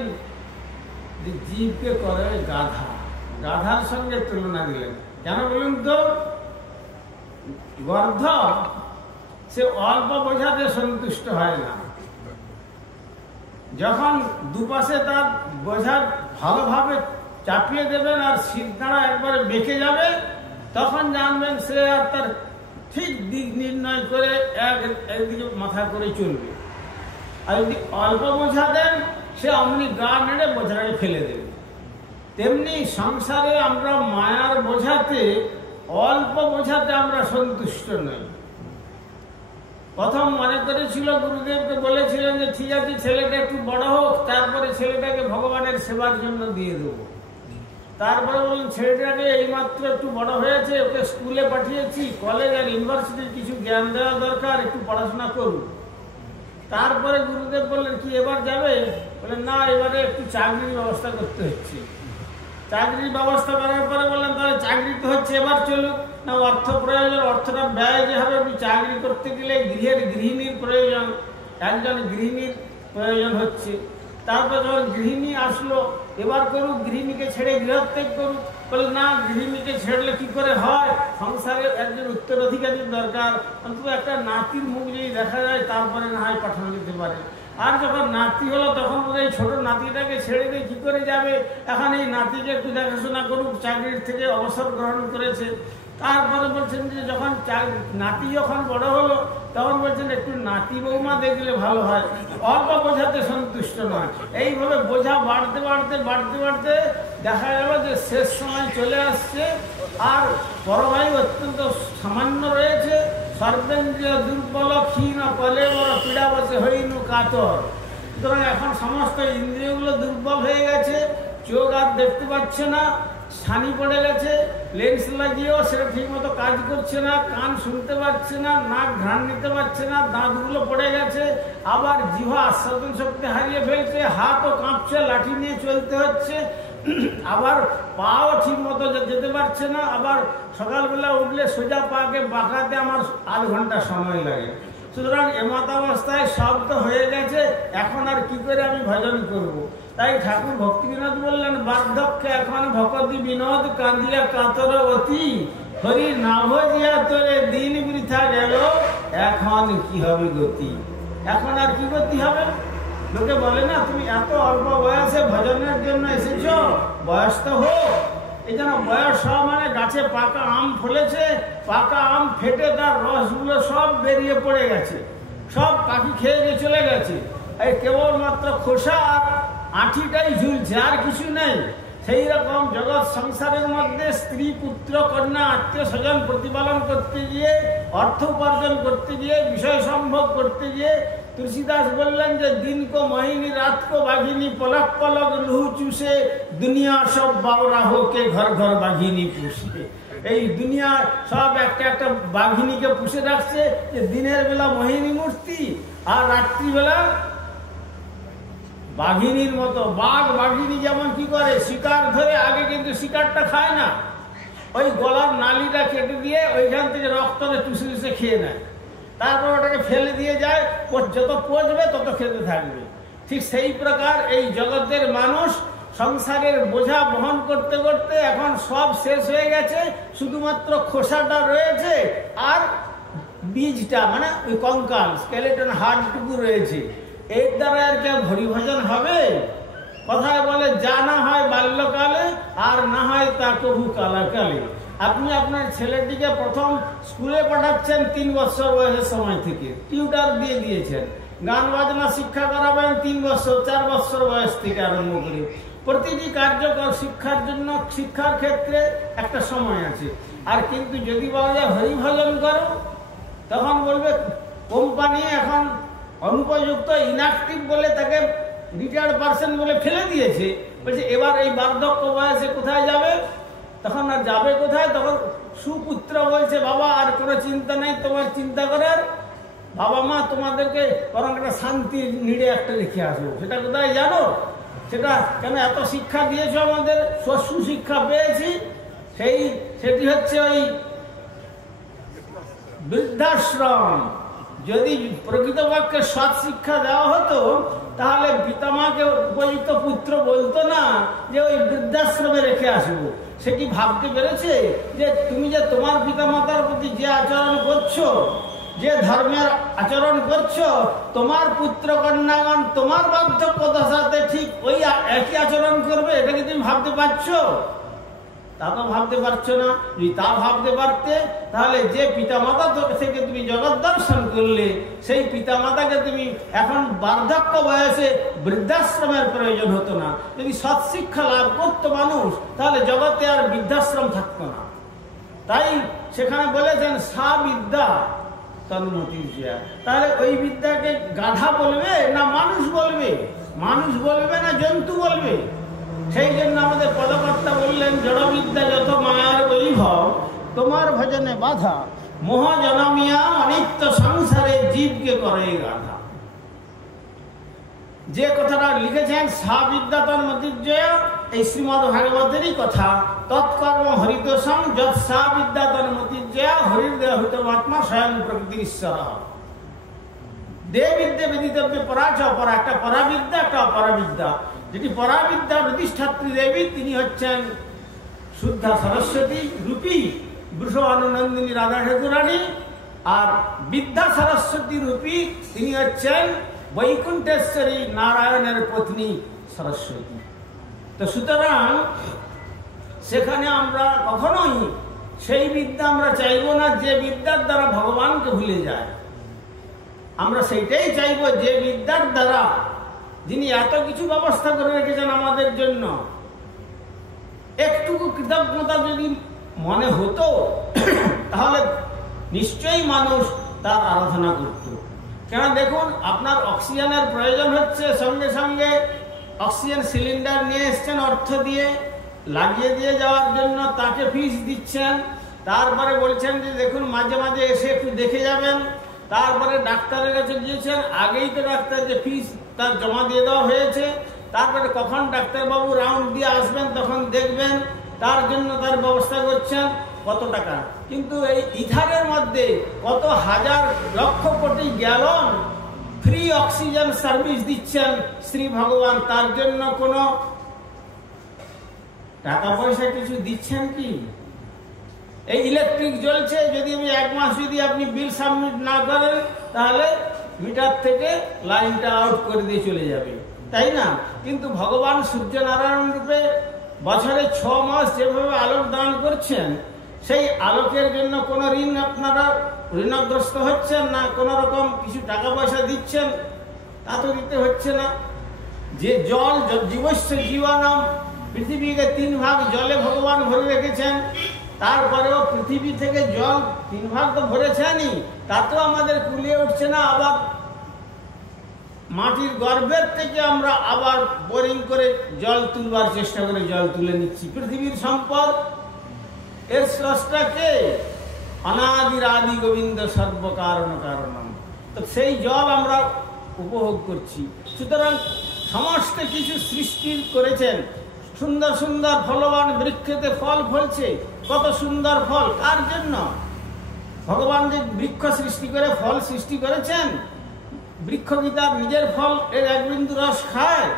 যে জীবকে করে গাধা, গাধার সঙ্গে তুলনা দিলেন। কেন বলুন তো? গর্ধ সে অল্প বোঝাতে সন্তুষ্ট হয় না, যখন দুপাশে তার বোঝা ভালোভাবে চাপিয়ে দেবেন আর সিদ্ধারা একবারে বেঁকে যাবে, তখন জানবেন সে আর তার ঠিক দিক নির্ণয় করে একদিকে মাথা করে চলবে। আর যদি অল্প বোঝা দেন, সে অমনি গা নেড়ে বোঝাটাকে ফেলে দেবে। তেমনি সংসারে আমরা মায়ার বোঝাতে, অল্প বোঝাতে আমরা সন্তুষ্ট নই। প্রথম মনে করেছিল, গুরুদেবকে বলেছিলেন যে ঠিক আছে ছেলেটা একটু বড় হোক, তারপরে ছেলেটাকে ভগবানের সেবার জন্য দিয়ে দেবো। তারপরে বললেন ছেলেটাকে এইমাত্র একটু বড় হয়েছে, ওকে স্কুলে পাঠিয়েছি, কলেজ আর ইউনিভার্সিটির কিছু জ্ঞান দেওয়া দরকার, একটু পড়াশোনা করুন। তারপরে গুরুদেব বললেন কি এবার যাবে? বললেন না, এবারে একটু চাকরির ব্যবস্থা করতে হচ্ছে। চাকরির ব্যবস্থা করার পরে বললেন তাহলে চাকরি তো হচ্ছে, এবার চলুক না, অর্থ প্রয়োজন, অর্থটা ব্যয় যে হবে, আপনি চাকরি করতে গেলে গৃহিণীর প্রয়োজন, একজন গৃহিণীর প্রয়োজন হচ্ছে। তারপর যখন গৃহিণী আসলো, এবার করুক, গৃহিণীকে ছেড়ে গৃহত্যাগ করুক। বলে না, গৃহিণীকে ছেড়লে কি করে হয়, সংসারে একজন উত্তরাধিকারীর দরকার, অন্তত একটা নাতির মুখ যদি দেখা যায় তারপরে না হয় পাঠানো যেতে পারে। আর যখন নাতি হলো তখন বোধ হয় ছোট নাতিটাকে ছেড়ে দিয়ে কি করে যাবে, এখন এই নাতিকে একটু দেখাশোনা করুক, চাকরির থেকে অবসর গ্রহণ করেছে। তারপরে বলছেন যে যখন নাতি যখন বড় হলো তখন বলছেন একটু নাতি বৌমা দেখলে ভালো হয়, অল্প বোঝাতে সন্তুষ্ট নয়। এইভাবে বোঝা বাড়তে বাড়তে বাড়তে বাড়তে দেখা গেল যে শেষ সময় চলে আসছে, আর পরবায়ু অত্যন্ত সামান্য রয়েছে। সর্বেন্দ্রিয় দুর্বল ক্ষীণ কলে বড় পীড়া বসে হইনু কাতর। সুতরাং এখন সমস্ত ইন্দ্রিয়গুলো দুর্বল হয়ে গেছে, চোখ আর দেখতে পাচ্ছে না, ছানি পড়ে গেছে, লেন্স লাগিয়েও সেটা ঠিক মতো কাজ করছে না, কান শুনতে পাচ্ছে না, নাক ঘ্রাণ নিতে পারছে না, দাঁতগুলো পড়ে গেছে, আবার জিহ্বা আস্বাদন শক্তি হারিয়ে ফেলছে, হাতও কাঁপছে, লাঠি নিয়ে চলতে হচ্ছে, আবার পাও ঠিক মতো যেতে পারছে না, আবার সকালবেলা উঠলে সোজা পাকে বাঁকাতে আমার আধ ঘন্টা সময় লাগে। সুতরাং এমতাবস্থায় সব তো হয়ে গেছে, এখন আর কি করে আমি ভজন করব। তাই ঠাকুর ভক্তি বিনোদ বললেন, বার্ধক্যে এখন ভকতি বিনোদ কাঁদিয়া কাতর অতি, হরি না ভজিয়া তোরে দিন বৃথা গেল, এখন কি হবে গতি। এখন আর কি গতি হবে? লোকে বলে না, তুমি এত অল্প বয়সে ভজনের জন্য এসেছ, বয়স তো হোক। এই জন্য বয়স হওয়া মানে গাছে পাকা আম ফলেছে, পাকা আম ফেটে তার রসগুলো সব বেরিয়ে পড়ে গেছে, সব পাখি খেয়ে নিয়ে চলে গেছে, এই কেবলমাত্র খোসা আর আঁঠিটাই ঝুলছে, আর কিছু নেই। সেই রকম জগৎ সংসারের মধ্যে স্ত্রী, পুত্র, কন্যা, আত্মীয় স্বজন প্রতিপালন করতে গিয়ে, অর্থ উপার্জন করতে গিয়ে, বিষয় সম্ভব করতে গিয়ে তুলসীদাস বললেন যে দিন কো মোহিনী, রাত কো বাঘিনী, পলক পলক লুহু চুষে, দুনিয়া সব বাবরা হোকে ঘর ঘর বাঘিনী পুষে। এই দুনিয়া সব একটা একটা বাঘিনীকে পুষে রাখছে, যে দিনের বেলা মোহিনী মূর্তি আর রাত্রিবেলা বাঘিনীর মতো। বাঘ বাঘিনী যেমন কি করে, শিকার ধরে, আগে কিন্তু শিকারটা খায় না, ওই গলার নালিটা কেটে দিয়ে ওইখান থেকে রক্তটা চুষে চুষে খেয়ে নেয়, তারপর ওটাকে ফেলে দিয়ে যায়, যত পচবে তত খেতে থাকবে। ঠিক সেই প্রকার এই জগতের মানুষ সংসারের বোঝা বহন করতে করতে এখন সব শেষ হয়ে গেছে, শুধুমাত্র খোসাটা রয়েছে আর বীজটা মানে ওই কঙ্কাল, স্কেলেটন হাড়টুকু রয়েছে। এর দ্বারা আর কি হরিভজন হবে? কথায় বলে, যা না হয় বাল্যকালে আর না হয় তা কভু কালাকালে। আপনি আপনার ছেলেটিকে প্রথম স্কুলে পাঠাচ্ছেন 3 বছর বয়সের সময় থেকে, টিউটার দিয়ে দিয়েছেন, গান বাজনা শিক্ষা করাবেন 3 বছর 4 বছর বয়স থেকে আরম্ভ করে। প্রতিটি কার্যকর শিক্ষার জন্য শিক্ষার ক্ষেত্রে একটা সময় আছে। আর কিন্তু যদি বলা যায় হরিভজন করো, তখন বলবে কোম্পানি এখন অনুপযুক্ত, ইনঅ্যাক্টিভ বলে তাকে রিটায়ার্ড পার্সন বলে ফেলে দিয়েছে। বলছে এবার এই বার্ধক্য বয়সে কোথায় যাবে? তখন আর যাবে কোথায়? তখন সুপুত্র বলছে, বাবা আর কোনো চিন্তা নেই তোমার চিন্তা করার, বাবা মা তোমাদেরকে বরং একটা শান্তির নিড়ে একটা রেখে আসবো। সেটা কোথায় জানো? সেটা কেন এত শিক্ষা দিয়েছো আমাদের, সুশিক্ষা পেয়েছি, সেটি হচ্ছে ওই বৃদ্ধাশ্রম। যদি প্রকৃতপক্ষে সৎ শিক্ষা দেওয়া হতো, তাহলে পিতামাকে উপযুক্ত পুত্র বলতো না যে ওই বৃদ্ধাশ্রমে রেখে আসবো। সে কি ভাবতে পেরেছে যে তুমি যে তোমার পিতামাতার প্রতি যে আচরণ করছো, যে ধর্মের আচরণ করছো, তোমার পুত্র কন্যাগণ তোমার বার্ধক্যতার সাথে ঠিক ওই একই আচরণ করবে? এটা কি তুমি ভাবতে পারছো? তা তো ভাবতে পারছো না। যদি তা ভাবতে পারতে, তাহলে যে পিতামাতা থেকে তুমি জগৎ দর্শন করলে, সেই পিতামাতাকে তুমি এখন বার্ধক্য বয়সে বৃদ্ধাশ্রমের প্রয়োজন হতো না। যদি সৎশিক্ষা লাভ করতো মানুষ, তাহলে জগতে আর বৃদ্ধাশ্রম থাকতো না। তাই সেখানে বলেছেন সা বিদ্যা তন্মতির্যয়া। তাহলে ওই বিদ্যাকে গাধা বলবে না মানুষ বলবে? মানুষ বলবে না জন্তু বলবে? সেই জন্য আমাদের পদকর্তা বললেন, জড়বিদ্যা যত মায়ার বৈভব, তোমার ভজনে বাধা, মোহ জনমিয়া অনিত্য সংসারে জীবকে করে গাধা। যে কথাটা লিখেছেন সা বিদ্যা তন্মতির্যয়া, এই শ্রীমদ্ ভাগবতেরই কথা। তৎকর্ম হরিতোষম যৎ সা বিদ্যা তন্মতির্যয়া হরির্দেহ হিতমাত্মা স্বয়ং প্রকৃতিশ্বর। দেবিদ্যে বেদিতব্যে পরাচ অপরা, একটা পরাবিদ্যা একটা অপরাবিদ্যা। যেটি পরাবিদ্যা প্রতিষ্ঠাত্রী দেবী, তিনি হচ্ছেন শুদ্ধা সরস্বতী রূপী বৃষভানুনন্দিনী রাধা ঠাকুরানী, আর বিদ্যা সরস্বতী রূপী তিনি হচ্ছেন বৈকুণ্ঠেশ্বরী নারায়ণের পত্নী সরস্বতী। তো সুতরাং সেখানে আমরা কখনোই সেই বিদ্যা আমরা চাইব না যে বিদ্যার দ্বারা ভগবানকে ভুলে যায়। আমরা সেইটাই চাইব যে বিদ্যার দ্বারা যিনি এত কিছু ব্যবস্থা করে রেখেছেন আমাদের জন্য, একটুকু কৃতজ্ঞতা যদি মনে হতো, তাহলে নিশ্চয়ই মানুষ তার আরাধনা করত। কেন দেখুন, আপনার অক্সিজেনের প্রয়োজন হচ্ছে, সঙ্গে সঙ্গে অক্সিজেন সিলিন্ডার নিয়ে এসছেন অর্থ দিয়ে, লাগিয়ে দিয়ে যাওয়ার জন্য তাকে ফিস দিচ্ছেন, তারপরে বলছেন যে দেখুন মাঝে মাঝে এসে একটু দেখে যাবেন, তারপরে ডাক্তারের কাছে গিয়েছেন, আগেই তো ডাক্তারকে ফিস তার জমা দিয়ে দেওয়া হয়েছে, তারপরে কখন ডাক্তারবাবু রাউন্ড দিয়ে আসবেন তখন দেখবেন, তার জন্য তার ব্যবস্থা করছেন কত টাকা। কিন্তু এই ইথারের মধ্যে কত হাজার lakh crore gallon free oxygen service দিচ্ছেন শ্রী ভগবান, তার জন্য কোনো টাকা পয়সা কিছু দিচ্ছেন কি? এই ইলেকট্রিক জ্বলছে, যদি আমি 1 মাস যদি আপনি বিল সাবমিট না করেন, তাহলে মিটার থেকে লাইনটা আউট করে দিয়ে চলে যাবে, তাই না? কিন্তু ভগবান সূর্যনারায়ণ রূপে বছরে 6 মাস যেভাবে আলোক দান করছেন, সেই আলোকের জন্য কোনো ঋণ আপনারা ঋণগ্রস্ত হচ্ছেন না, কোনো রকম কিছু টাকা পয়সা দিচ্ছেন, তা তো দিতে হচ্ছে না। যে জল জীবস্য জীবানাম পৃথিবীকে 3 ভাগ জলে ভগবান ভরে রেখেছেন, তারপরেও পৃথিবী থেকে জল 3 ভাগ তো ভরেছেনই, তাতেও আমাদের কুলিয়ে উঠছে না। আবার মাটির গর্ভের থেকে আমরা আবার বোরিং করে জল তুলবার চেষ্টা করে জল তুলে নিচ্ছি। পৃথিবীর সম্পদ, এর স্রষ্টা কে? অনাদির আদি গোবিন্দ সর্বকারণ কারণম। তো সেই জল আমরা উপভোগ করছি। সুতরাং সমস্ত কিছু সৃষ্টি করেছেন। সুন্দর সুন্দর ফলবান বৃক্ষতে ফল ফলছে, কত সুন্দর ফল। কার জন্য? ভগবান যে বৃক্ষ সৃষ্টি করে ফল সৃষ্টি করেছেন, বৃক্ষ কি তার নিজের ফল এর এক বিন্দু রস খায়?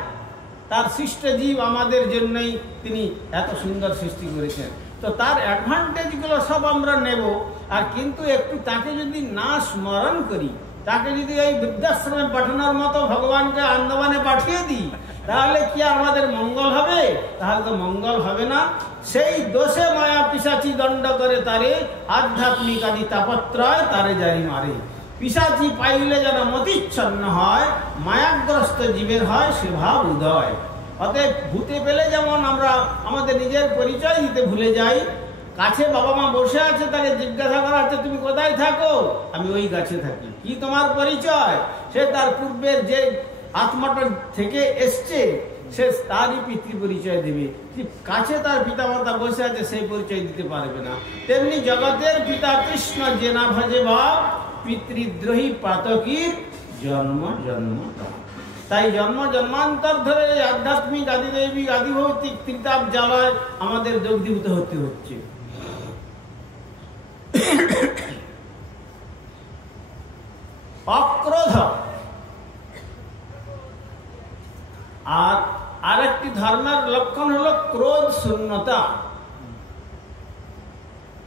তার সৃষ্ট জীব আমাদের জন্যই তিনি এত সুন্দর সৃষ্টি করেছেন। তো তার অ্যাডভান্টেজগুলো সব আমরা নেব, আর কিন্তু একটু তাকে যদি না স্মরণ করি, তাকে যদি এই বৃদ্ধাশ্রমে পাঠানোর মতো ভগবানকে আন্দামানে পাঠিয়ে দিই, তাহলে কি আমাদের মঙ্গল হবে? তাহলে তো মঙ্গল হবে না। সেই দোষে মায়া পিশাচি দণ্ড করে তারে, আধ্যাত্মিক আদি তাপত্রয় তারে জারি মারে। পিশাচি পাইলে যেন মতিচ্ছন্ন হয়, মায়াগ্রস্ত জীবের হয় সে ভাব উদয়। অতএব ভূতে পেলে যেমন আমরা আমাদের নিজের পরিচয় দিতে ভুলে যাই, কাছে বাবা মা বসে আছে, তাকে জিজ্ঞাসা করা হচ্ছে তুমি কোথায় থাকো? আমি ওই গাছে থাকি। কি তোমার পরিচয়? সে তার পূর্বের যে আত্মাটা থেকে এসছে সে তারই পিতৃ পরিচয় দেবে। কাছে তার পিতা মাতা বসে আছে, সেই পরিচয় দিতে পারবে না। তেমনি জগতের পিতা কৃষ্ণ যে না ভজে ভাব, পিতৃদ্রোহী পাতকীর জন্ম জন্ম। তাই জন্ম জন্মান্তর ধরে আধ্যাত্মিক আদিদৈবিক আদিভৌতিক ত্রিতাপ জ্বালায় আমাদের দগ্ধীভূত হতে হচ্ছে। অক্রোধ আর আরেকটি ধর্মের লক্ষণ হলো ক্রোধ শূন্যতা।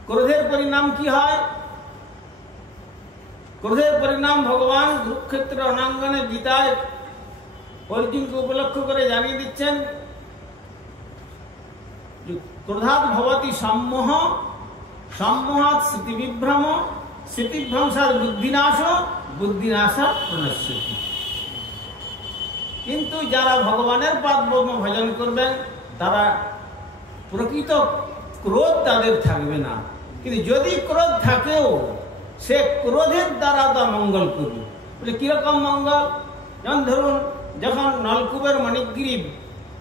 ক্রোধের পরিণাম কি হয়? ক্রোধের পরিণাম ভগবান কুরুক্ষেত্র রণাঙ্গনে গীতায় অর্জুনকে উপলক্ষ করে জানিয়ে দিচ্ছেন, ক্রোধাৎ ভবতি সম্মোহ, সম্মোহাৎ স্মৃতিবিভ্রম, স্মৃতিভ্রংসাৎ বুদ্ধিনাশ, বুদ্ধিনাশাৎ প্রণশ্যতি। কিন্তু যারা ভগবানের পাদপদ্ম ভজন করবেন তারা প্রকৃত ক্রোধ তাদের থাকবে না। কিন্তু যদি ক্রোধ থাকেও সে ক্রোধের দ্বারা তা মঙ্গল করবে। বলে কিরকম মঙ্গল? যেমন ধরুন, যখন নলকুবের মণিগ্রীব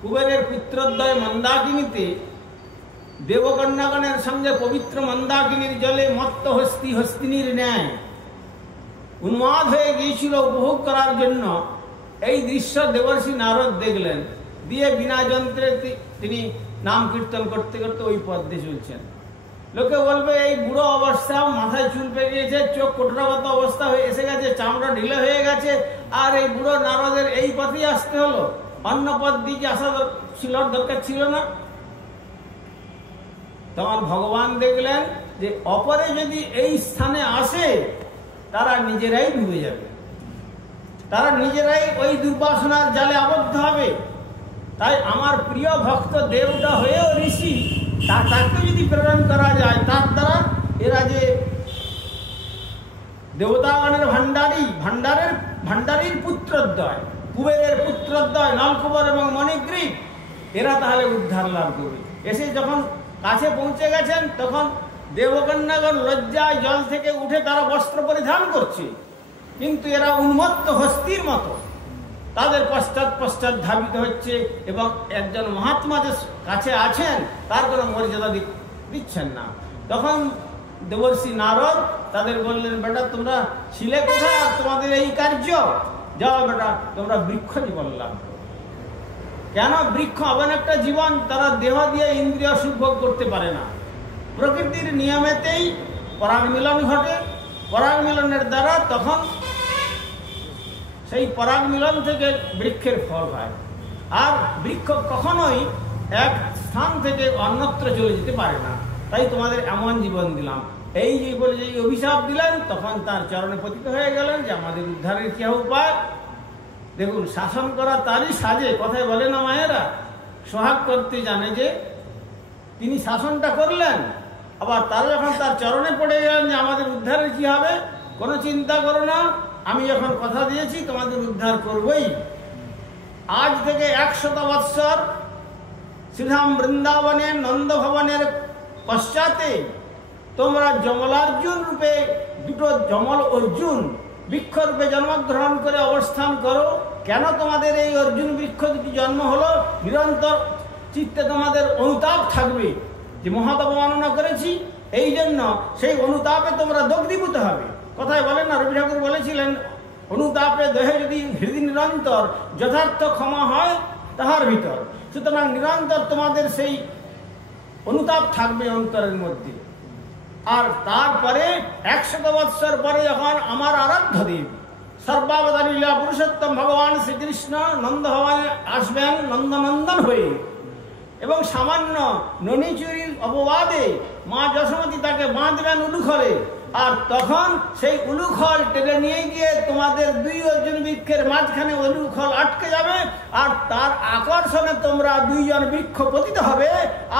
কুবেরের পুত্রদ্বয় মন্দাকিনীতে দেবকন্যাগণের সঙ্গে পবিত্র মন্দাকিনীর জলে মত্ত হস্তিনীর ন্যায় উন্মাদ হয়ে গিয়েছিল উপভোগ করার জন্য, এই দৃশ্য দেবর্ষি নারদ দেখলেন। দিয়ে বিনা যন্ত্রে তিনি নাম কীর্তন করতে করতে ওই পথ দিয়ে চলছেন। লোকে বলবে এই বুড়ো অবস্থা, মাথায় চুল পেকে গেছে, চোখ কোটরাগত অবস্থা হয়ে এসে গেছে, চামড়া ঢিলে হয়ে গেছে, আর এই বুড়ো নারদের এই পথেই আসতে হলো, অন্য পথ দিকে আসা দরকার ছিল না। তখন ভগবান দেখলেন যে অপরে যদি এই স্থানে আসে তারা নিজেরাই ডুবে যাবে, তারা নিজেরাই ওই দুর্বাসনার জালে আবদ্ধ হবে। তাই আমার প্রিয় ভক্ত দেবতা হয়েও ঋষি, তাকে যদি প্রেরণ করা যায়, তার দ্বারা এরা যে দেবতাগণের ভান্ডারীর পুত্রদ্বয়, কুবেরের পুত্রদ্বয় নলকুবর এবং মণিগ্রীব, এরা তাহলে উদ্ধার লাভ করবে। এসে যখন কাছে পৌঁছে গেছেন তখন দেবকন্যাগণ লজ্জায় জল থেকে উঠে তারা বস্ত্র পরিধান করছে, কিন্তু এরা উন্মত্ত হস্তির মতো তাদের পশ্চাৎ ধাবিত হচ্ছে এবং একজন মহাত্মা যে কাছে আছেন তার কোনো মর্যাদা দিচ্ছেন না। তখন দেবর্ষি নারদ তাদের বললেন, বেটা তোমরা ছিলে কোথায়, আর তোমাদের এই কার্য? যাও বেটা, তোমরা বৃক্ষ জীবন লাভ করো। কেন? বৃক্ষ এমন একটা জীবন, তারা দেহ দিয়ে ইন্দ্রিয় সুখ ভোগ করতে পারে না। প্রকৃতির নিয়মেতেই পরাগ মিলন ঘটে, পরাগ মিলনের দ্বারা তখন সেই পরাগ মিলন থেকে বৃক্ষের ফল হয়। আর বৃক্ষ কখনোই এক স্থান থেকে অন্যত্র চলে যেতে পারে না। তাই তোমাদের এমন জীবন দিলাম। এই যে বলে যে অভিশাপ দিলেন, তখন তার চরণে পতিত হয়ে গেলেন যে আমাদের উদ্ধারের কি উপায়। দেখুন, শাসন করা তারই সাজে, কথায় বলে না মায়েরা, সোহাগ করতে জানে যে তিনি শাসনটা করলেন, আবার তারা যখন তার চরণে পড়ে গেলেন যে আমাদের উদ্ধারের কি হবে, কোনো চিন্তা করো না, আমি যখন কথা দিয়েছি তোমাদের উদ্ধার করবই। আজ থেকে 100 বৎসর শ্রীধাম বৃন্দাবনের নন্দ ভবনের পশ্চাতে তোমরা যমলার্জুন রূপে দুটো যমল অর্জুন বৃক্ষরূপে জন্মগ্রহণ করে অবস্থান করো। কেন তোমাদের এই অর্জুন বৃক্ষ দুটি জন্ম হলো? নিরন্তর চিত্তে তোমাদের অনুতাপ থাকবে যে মহৎ অবমাননা করেছি, এই জন্য সেই অনুতাপে তোমরা দগ্ধীভূত হবে। কথায় বলেন না, রবি ঠাকুর বলেছিলেন, অনুতাপে দেহে যদি হৃদয় নিরন্তর যথার্থ ক্ষমা হয় তাহার ভিতর। সুতরাং নিরন্তর তোমাদের সেই অনুতাপ থাকবে অন্তরের মধ্যে। আর তারপরে 100 বৎসর পরে যখন আমার আরাধ্য দেব সর্বাবতারী লীলা পুরুষোত্তম ভগবান শ্রীকৃষ্ণ নন্দ ভবনে আসবেন নন্দনন্দন হয়ে, এবং সামান্য ননিচুরির অপবাদে মা যশোমতী তাকে বাঁধবেন উলুখলে, আর তখন সেই উলুখল টেনে নিয়ে গিয়ে তোমাদের দুই অর্জুন বৃক্ষের মাঝখানে উলুখল আটকে যাবে, আর তার আকর্ষণে তোমরা দুইজন বৃক্ষ পতিত হবে।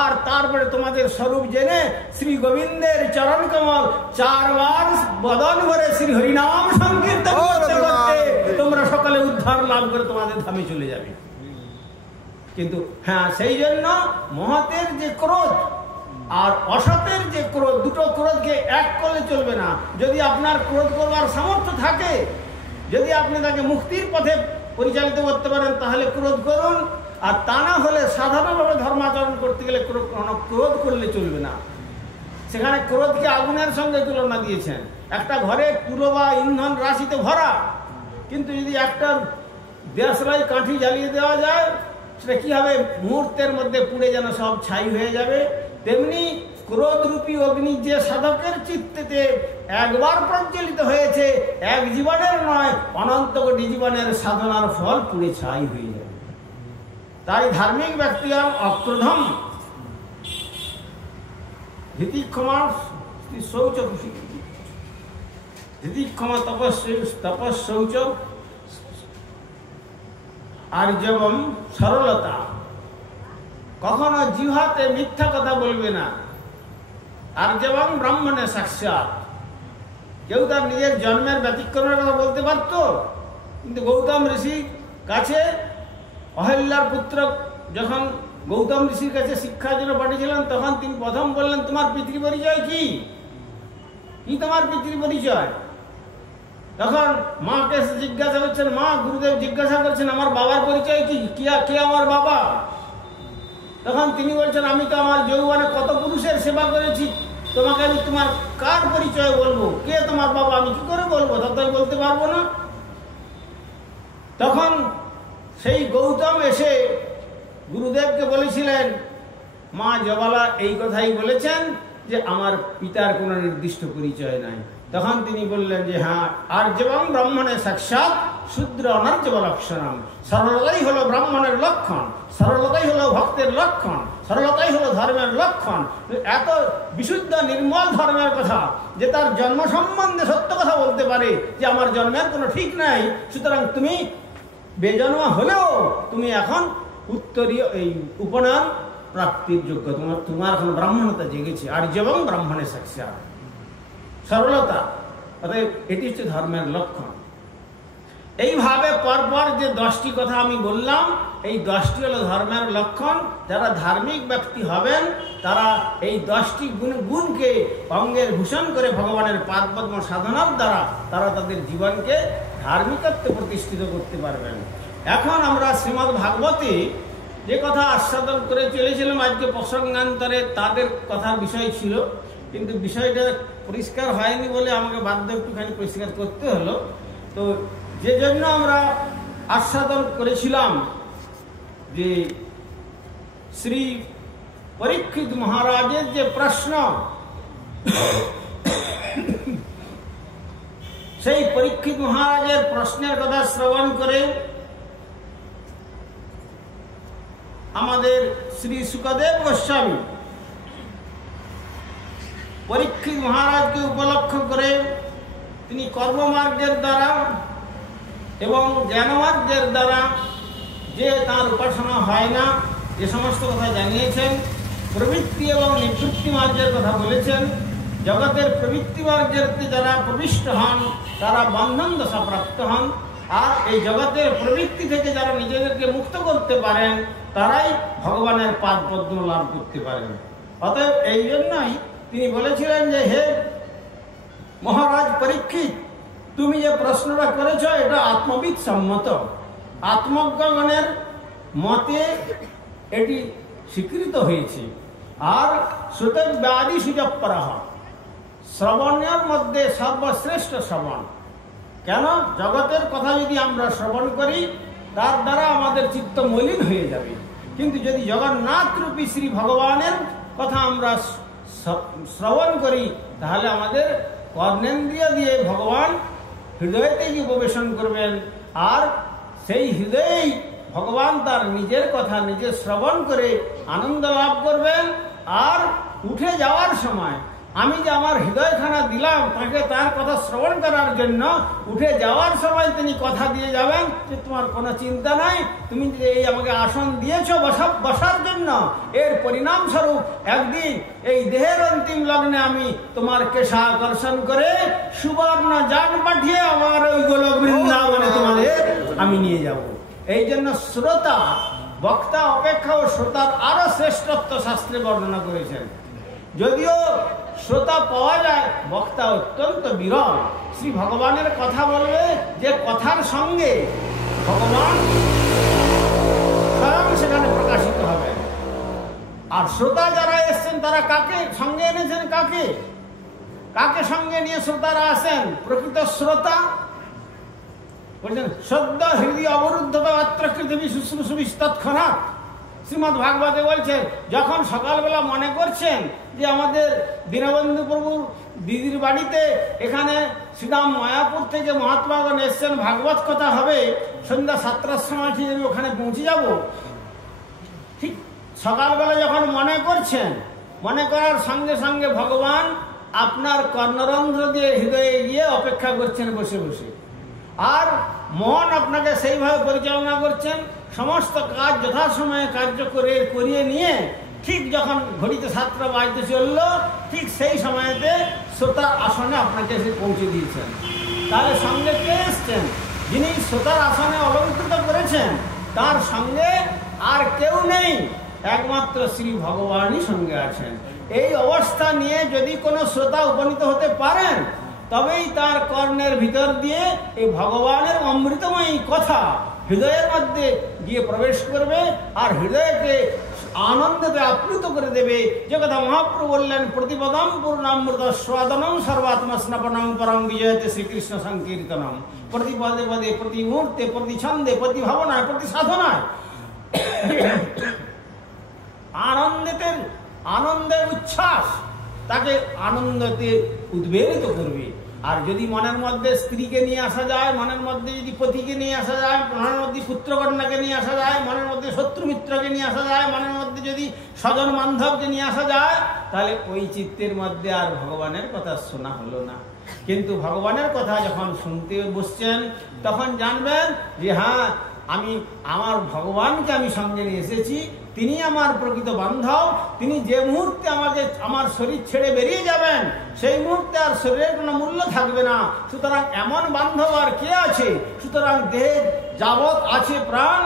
আর তারপরে তোমাদের স্বরূপ জেনে শ্রী গোবিন্দের চরণ কমল 4 বার বদন ভরে শ্রী হরিনাম সংকীর্তন করতে করতে তোমরা সকালে উদ্ধার লাভ করে তোমাদের ধামে চলে যাবে। কিন্তু হ্যাঁ, সেই জন্য মহতের যে ক্রোধ আর অসতের যে ক্রোধ, দুটো ক্রোধকে এক করলে চলবে না। যদি আপনার ক্রোধ করবার সামর্থ্য থাকে, যদি আপনি তাকে মুক্তির পথে পরিচালিত করতে পারেন, তাহলে ক্রোধ করুন। আর তা না হলে সাধারণভাবে ধর্মাচরণ করতে গেলে ক্রোধ করলে চলবে না। সেখানে ক্রোধকে আগুনের সঙ্গে তুলনা দিয়েছেন। একটা ঘরে পুরো বা ইন্ধন রাশিতে ভরা, কিন্তু যদি একটা দেশলাই কাঠি জ্বালিয়ে দেওয়া যায়, সেটা কি হবে? মুহূর্তের মধ্যে পুড়ে যেন সব ছাই হয়ে যাবে। তেমনি ক্রোধরূপী অগ্নি যে সাধকের চিত্তেতে একবার প্রজ্বলিত হয়েছে, এক জীবনের নয়, অনন্ত কোটি জীবনের সাধনার ফল পুড়ে ছাই হয়ে যাবে। তাই ধার্মিক ব্যক্তিগণ অক্রোধম ধৃতিক্ষমা শৌচ ধৃতিক্ষমা তপস্যৌচ আর্জবম সরলতা। কখনো জিহ্বাতে মিথ্যা কথা বলবে না। আর্জবম ব্রাহ্মণে সাক্ষাৎ। কেউ তার নিজের জন্মের ব্যতিক্রমের কথা বলতে পারত, কিন্তু গৌতম ঋষির কাছে অহল্যার পুত্র যখন গৌতম ঋষির কাছে শিক্ষার জন্য পাঠিয়েছিলেন, তখন তিনি প্রথম বললেন, তোমার পিতৃ পরিচয় কি? কি তোমার পিতৃ পরিচয়? তখন মাকে জিজ্ঞাসা করছেন, মা, গুরুদেব জিজ্ঞাসা করছেন আমার বাবার পরিচয় কি, কে আমার বাবা? তখন তিনি বলছেন, আমি তো আমার যৌবনে কত পুরুষের সেবা করেছি, তোমাকে আমি তোমার কার পরিচয় বলবো? কে তোমার বাবা আমি কি করে বলবো? তা তো বলতে পারবো না। তখন সেই গৌতম এসে গুরুদেবকে বলেছিলেন, মা জবালা এই কথাই বলেছেন যে আমার পিতার কোনো নির্দিষ্ট পরিচয় নাই। তখন তিনি বললেন যে হ্যাঁ, আর্যবং ব্রাহ্মণে সাক্ষাৎ শূদ্র অনার্যব লক্ষণম। সরলতাই হলো ব্রাহ্মণের লক্ষণ, সরলতাই হলো ভক্তের লক্ষণ, সরলতাই হলো ধর্মের লক্ষণ। এত বিশুদ্ধ নির্মল ধর্মের কথা, যে তার জন্ম সম্বন্ধে সত্য কথা বলতে পারে যে আমার জন্মের কোনো ঠিক নাই, সুতরাং তুমি বেজন্মা হলেও তুমি এখন উত্তরীয় এই উপনয়ন প্রাপ্তির যোগ্য, তোমার এখন ব্রাহ্মণতা জেগেছে। আর্যবং ব্রাহ্মণে সাক্ষাৎ, সরলতা, অতএব এটি হচ্ছে ধর্মের লক্ষণ। এইভাবে পরপর যে 10টি কথা আমি বললাম, এই 10টি হলো ধর্মের লক্ষণ। যারা ধার্মিক ব্যক্তি হবেন তারা এই 10টি গুণকে অঙ্গের ভূষণ করে ভগবানের পাদপদ্ম সাধনার দ্বারা তারা তাদের জীবনকে ধার্মিকত্বে প্রতিষ্ঠিত করতে পারবেন। এখন আমরা শ্রীমদ্ ভাগবতে যে কথা আস্বাদন করে চলেছিলাম, আজকে প্রসঙ্গান্তরে তাদের কথার বিষয় ছিল, কিন্তু বিষয়টা পরিষ্কার হয়নি বলে আমাকে বাধ্য একটুখানি পরিষ্কার করতে হলো। তো যে জন্য আমরা আস্বাদন করেছিলাম যে শ্রী পরীক্ষিত মহারাজের যে প্রশ্ন, সেই পরীক্ষিত মহারাজের প্রশ্নের কথা শ্রবণ করে আমাদের শ্রী শুকদেব গোস্বামী পরীক্ষিত মহারাজকে উপলক্ষ করে তিনি কর্মমার্গের দ্বারা এবং জ্ঞানমার্গের দ্বারা যে তার উপাসনা হয় না, যে সমস্ত কথা জানিয়েছেন, প্রবৃত্তি এবং নিবৃত্তি মার্গের কথা বলেছেন। জগতের প্রবৃত্তি মার্গের যারা প্রবিষ্ট হন তারা বন্ধন দশা প্রাপ্ত হন, আর এই জগতের প্রবৃত্তি থেকে যারা নিজেদেরকে মুক্ত করতে পারেন তারাই ভগবানের পাদ পদ্ম লাভ করতে পারেন। অতএব এই জন্যই তিনি বলেছিলেন যে হে মহারাজ পরীক্ষিত, তুমি যে প্রশ্নটা করেছ এটা আত্মবিদ সম্মত, আত্মজ্ঞগণের মতে এটি স্বীকৃত হয়েছে। আর শ্রুতব্যাধি সুজপরহ, শ্রবণের মধ্যে সর্বশ্রেষ্ঠ শ্রবণ। কেন? জগতের কথা যদি আমরা শ্রবণ করি তার দ্বারা আমাদের চিত্ত মলিন হয়ে যাবে, কিন্তু যদি জগন্নাথ রূপী শ্রী ভগবানের কথা আমরা শ্রবণ করি তাহলে আমাদের কর্ণেন্দ্রিয় দিয়ে ভগবান হৃদয়তে উপবেশন করবেন, আর সেই হৃদয়েই ভগবান তার নিজের কথা নিজে শ্রবণ করে আনন্দ লাভ করবেন। আর উঠে যাওয়ার সময় আমি যে আমার হৃদয়খানা দিলাম তাকে তার কথা শ্রবণ করার জন্য, উঠে যাওয়ার সময় তিনি কথা দিয়ে যাবেন যে তোমার কোনো চিন্তা নাই, তুমি যে এই আমাকে আসন দিয়েছ বসার জন্য, এর পরিণাম স্বরূপ একদিন এই দেহের অন্তিম লগ্নে আমি তোমার কেশা আকর্ষণ করে সুবর্ণ যান পাঠিয়ে আমার ওই গোলক বৃন্দাবনে তোমাদের আমি নিয়ে যাব। এই জন্য শ্রোতা বক্তা অপেক্ষা ও শ্রোতার আরো শ্রেষ্ঠত্ব শাস্ত্রে বর্ণনা করেছেন। যদিও শ্রোতা পাওয়া যায়, বক্তা অত্যন্ত বিরল। শ্রী ভগবানের কথা বলবে যে কথার সঙ্গে ভগবান স্বয়ং সেখানে প্রকাশিত হবে। আর শ্রোতা যারা এসছেন তারা কাকে সঙ্গে এনেছেন? কাকে সঙ্গে নিয়ে শ্রোতারা আসেন? প্রকৃত শ্রোতা বলছেন সদ্য হৃদয় অবরুদ্ধতা অত্রকৃতি শুশ্রূষবিস্তৎক্ষণাৎ। শ্রীমদ্ ভাগবতে বলছেন যখন সকালবেলা মনে করছেন যে আমাদের দীনবন্ধু প্রভুর দিদির বাড়িতে এখানে শ্রীরাম মায়াপুর থেকে মহাত্মাগণ এসছেন, ভাগবত কথা হবে, সন্ধ্যা 7টার সময় ঠিক আমি ওখানে পৌঁছে যাব, ঠিক সকালবেলা যখন মনে করছেন, মনে করার সঙ্গে সঙ্গে ভগবান আপনার কর্ণরন্ধ্র দিয়ে হৃদয়ে গিয়ে অপেক্ষা করছেন বসে বসে। আর মন আপনাকে সেইভাবে পরিচালনা করছেন, সমস্ত কাজ যথাসময়ে কার্য করিয়ে নিয়ে ঠিক যখন ঘড়িতে 7টা বাজতে চললো, ঠিক সেই সময়তে শ্রোতার আসনে আপনাকে এসে পৌঁছে দিয়েছেন। তাহলে সঙ্গে কে এসছেন? যিনি শ্রোতার আসনে অলঙ্কৃত করেছেন, তার সঙ্গে আর কেউ নেই, একমাত্র শ্রী ভগবানই সঙ্গে আছেন। এই অবস্থা নিয়ে যদি কোনো শ্রোতা উপনীত হতে পারেন, তবেই তার কর্ণের ভিতর দিয়ে এই ভগবানের অমৃতময়ী কথা হৃদয়ের মধ্যে গিয়ে প্রবেশ করবে আর হৃদয়কে আনন্দে আপ্লুত করে দেবে। যে কথা মহাপ্রভু বললেন, প্রতিপদম পূর্ণামৃত স্বাদনম সর্বাত্মা স্নাপনম পরম বিজয়তে শ্রীকৃষ্ণ সংকীর্তনম। প্রতি পদে পদে, প্রতি মুহূর্তে, প্রতি ছন্দে, প্রতি ভাবনায়, প্রতি সাধনায় আনন্দের উচ্ছ্বাস তাকে আনন্দতে উদ্বেলিত করবে। আর যদি মনের মধ্যে স্ত্রীকে নিয়ে আসা যায়, মনের মধ্যে যদি পতিকে নিয়ে আসা যায়, মনের মধ্যে পুত্রকন্যাকে নিয়ে আসা যায়, মনের মধ্যে শত্রু মিত্রকে নিয়ে আসা যায়, মনের মধ্যে যদি স্বজন বান্ধবকে নিয়ে আসা যায়, তাহলে ওই চিত্তের মধ্যে আর ভগবানের কথা শোনা হলো না। কিন্তু ভগবানের কথা যখন শুনতে বসছেন তখন জানবেন যে হ্যাঁ, আমি আমার ভগবানকে আমি সঙ্গে নিয়ে এসেছি, তিনি আমার প্রকৃত বান্ধব। তিনি যে মুহূর্তে আমাকে আমার শরীর ছেড়ে বেরিয়ে যাবেন, সেই মুহূর্তে আর শরীরের কোনো মূল্য থাকবে না। সুতরাং এমন বান্ধব আর কে আছে? সুতরাং দেহে যাবৎ আছে প্রাণ,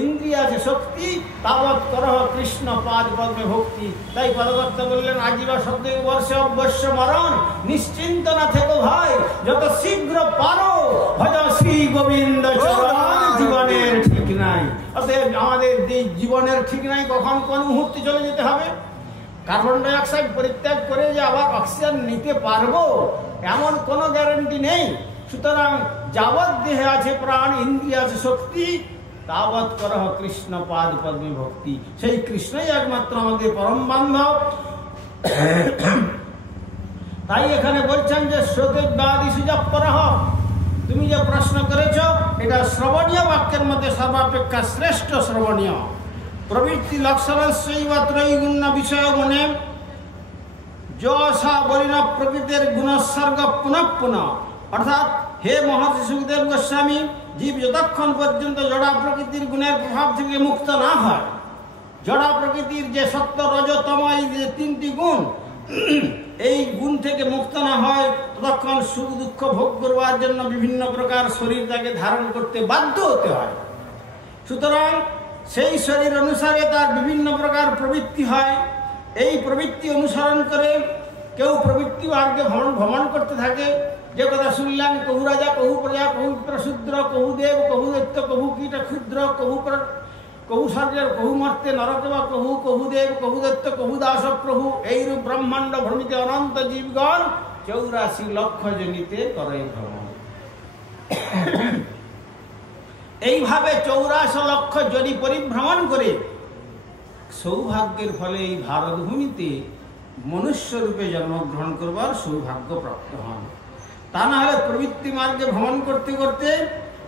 ইন্দ্রিয় আছে শক্তি, তাবৎ করহ কৃষ্ণ পাদ পদ্মে ভক্তি। তাই পদকর্তা বললেন, আজিবা শব্দে বর্ষে অবশ্য মরণ, নিশ্চিন্ত না থেকো ভাই, যত শীঘ্র পারো ভজ শ্রী গোবিন্দ চরণ। জীবনের ঠিক নাই, অতএব আমাদের জীবনের ঠিক নাই, কখন কোন মুহূর্তে চলে যেতে হবে। কার্বন ডাই অক্সাইড পরিত্যাগ করে যে আবার অক্সিজেন নিতে পারবো এমন কোনো গ্যারান্টি নেই। সুতরাং যাবৎ দেহে আছে প্রাণ, ইন্দ্রিয় আছে শক্তি, তাবৎ করহ কৃষ্ণ পাদ পদ্মে ভক্তি। সেই কৃষ্ণই একমাত্র আমাদের পরম বান্ধব। তাই এখানে বলছেন যে শ্রোতব্যাধি সুজপরহ, তুমি যে প্রশ্ন করেছ এটা শ্রবণীয় বাক্যের মধ্যে সর্বাপেক্ষা শ্রেষ্ঠ শ্রবণীয়। প্রবৃত্তি লক্ষণস্যৈব ত্রৈগুণ্য বিষয় গুণে যশা বলিন প্রকৃতির গুণসর্গ পুনঃ পুনঃ। অর্থাৎ হে মহর্ষি সুখদেব গোস্বামী, জীব যতক্ষণ পর্যন্ত জড়া প্রকৃতির গুণের প্রভাব থেকে মুক্ত না হয়, জড়া প্রকৃতির যে সত্য রজ তম এই যে 3টি গুণ, এই গুণ থেকে মুক্ত না হয় ততক্ষণ সুখ দুঃখ ভোগ করবার জন্য বিভিন্ন প্রকার শরীর তাকে ধারণ করতে বাধ্য হতে হয়। সুতরাং সেই শরীর অনুসারে তার বিভিন্ন প্রকার প্রবৃত্তি হয়। এই প্রবৃত্তি অনুসরণ করে কেউ প্রবৃত্তি মার্গে ভ্রমণ করতে থাকে। যে কথা শুনলেন, কহু রাজা, কহু প্রজা, কহু প্রশূদ্র, কহু দেব, কহু দৈত্য, কহু কীট ক্ষুদ্র, কহু স্বর্গের, কহু মর্তে নরক বা কহু, কহু দেব, কহু দৈত্য, কহু দাস প্রভু, এইরূপ ব্রহ্মাণ্ড ভ্রমিতে অনন্ত জীবগণ 84 লক্ষ জনিতে করে ভ্রমণ। এইভাবে 84 লক্ষ জনি পরিভ্রমণ করে সৌভাগ্যের ফলে এই ভারতভূমিতে মনুষ্য রূপে জন্মগ্রহণ করবার সৌভাগ্য প্রাপ্ত হন। তা না হলে প্রবৃত্তি মার্গে ভ্রমণ করতে করতে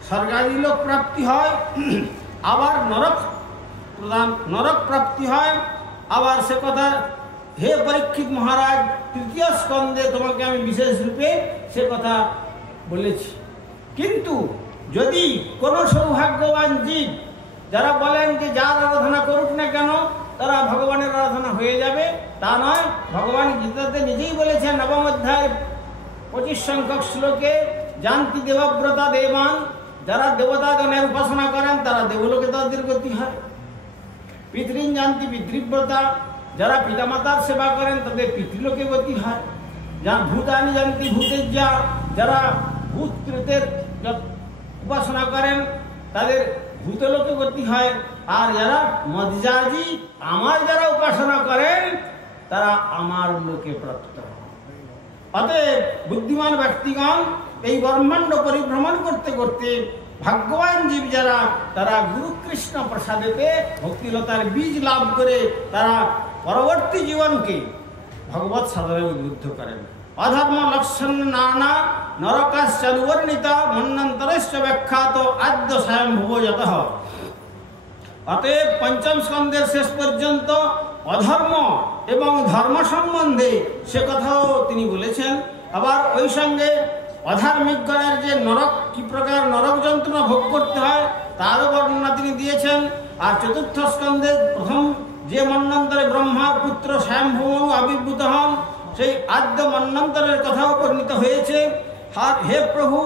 স্বর্গাদি লোক প্রাপ্তি হয়, আবার নরক প্রাপ্তি হয়। আবার সে কথা হে পরীক্ষিত মহারাজ, 3য় স্কন্ধে তোমাকে আমি বিশেষ রূপে সে কথা বলেছি। কিন্তু যদি কোনো সৌভাগ্যবান জীব যারা বলেন যে যার আরাধনা করুক না কেন তারা ভগবানের আরাধনা হয়ে যাবে, তা নয়। ভগবান গীতাতে নিজেই বলেছেন, 9ম অধ্যায় 25 সংখ্যক শ্লোকে, জানতি দেবব্রতা দেবান, যারা দেবতাগণের উপাসনা করেন তারা দেবলোকে তাদের গতি হয়। পিতৃন জানতি পিতৃব্রতা, যারা পিতামাতার সেবা করেন তাদের পিতৃলোকে গতি হয়। ভূতানি জানতি ভূতেজ্জা, যারা ভূত প্রেতের উপাসনা করেন তাদের ভূতলোকে গতি হয়। আর যারা মজ্জাজি আমার যারা উপাসনা করেন তারা আমার লোকে প্রাপ্ত হয়। অতএব বুদ্ধিমান ব্যক্তিগণ এই ব্রহ্মাণ্ড পরিভ্রমণ করতে করতে ভাগ্যবান জীব যারা, তারা গুরু কৃষ্ণ প্রসাদেতে ভক্তিলতার বীজ লাভ করে তারা পরবর্তী জীবনকে ভগবৎ সাধনে উদ্বুদ্ধ করেন। অধর্ম লক্ষণ নানা নরকাশ্চনুবর্ণিত মন্বন্তরস্য ব্যাখ্যাত আদ্য স্বয়ম্ভুব যতঃ। অতএব 5ম স্কন্ধের শেষ পর্যন্ত অধর্ম এবং ধর্ম সম্বন্ধে সে কথাও তিনি বলেছেন। আবার ওই সঙ্গে অধার্মিকগণের যে নরক, কি প্রকার নরক যন্ত্রণা ভোগ করতে হয় তারও বর্ণনা তিনি দিয়েছেন। আর 4র্থ স্কন্ধে প্রথম যে মন্বন্তরে ব্রহ্মার পুত্র স্বয়ম্ভূ আবির্ভূত হন, সেই আদ্য মন্বন্তরের কথাও বর্ণিত হয়েছে। হে প্রভু,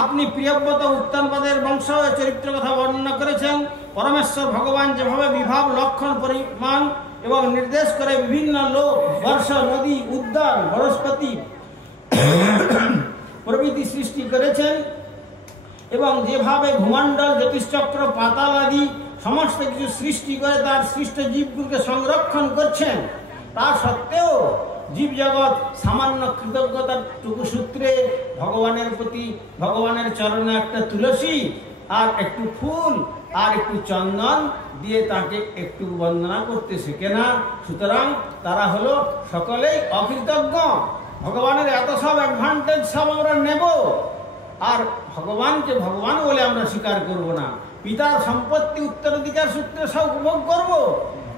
আপনি প্রিয়ব্রত উত্তানপদের বংশ চরিত্র কথা বর্ণনা করেছেন। পরমেশ্বর ভগবান যেভাবে বিভাব, লক্ষণ, পরিমাণ এবং নির্দেশ করে বিভিন্ন লোক, বর্ষ, নদী, উদ্যান, বনস্পতি প্রভৃতি সৃষ্টি করেছেন এবং যেভাবে ভূমণ্ডল, জ্যোতিষচক্র, পাতাল আদি সমস্ত কিছু সৃষ্টি করে তার সৃষ্ট জীবগুলোকে সংরক্ষণ করছেন, তা সত্ত্বেও জীবজগৎ সামান্য কৃতজ্ঞতার টুকু সূত্রে ভগবানের প্রতি, ভগবানের চরণে একটা তুলসী আর একটু ফুল আর একটু চন্দন দিয়ে তাকে একটু বন্দনা করতে শেখে না। সুতরাং তারা হলো সকলেই অকৃতজ্ঞ। ভগবানের এত সব অ্যাডভান্টেজ সব আমরা নেব, আর ভগবানকে ভগবান বলে আমরা স্বীকার করব না। পিতার সম্পত্তি উত্তরাধিকার সূত্রে সব উপভোগ করব,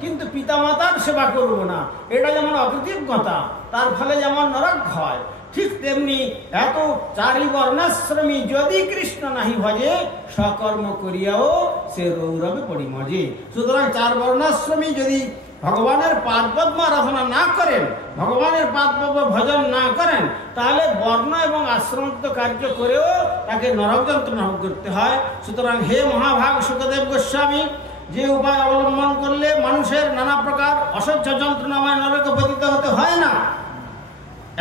কিন্তু পিতা মাতার সেবা করব না। এটা যেমন অকৃতজ্ঞতা, তার ফলে যেমন নরক হয়, ঠিক তেমনি এত 4 বর্ণাশ্রমী যদি কৃষ্ণ নাহি ভজে, সকর্ম করিয়াও সে রৌরবে পড়ি মজে। সুতরাং 4 বর্ণাশ্রমী যদি ভগবানের পাদপদ্ম আরাধনা না করেন, ভগবানের পাদপদ্ম ভজন না করেন, তাহলে বর্ণ এবং আশ্রমিত কার্য করেও তাকে নরক যন্ত্রণা ভোগ করতে হয়। সুতরাং হে মহাভাগ সুখদেব গোস্বামী, যে উপায় অবলম্বন করলে মানুষের নানা প্রকার অসহ্য যন্ত্রণাময় নরকে পতিত হতে হয় না,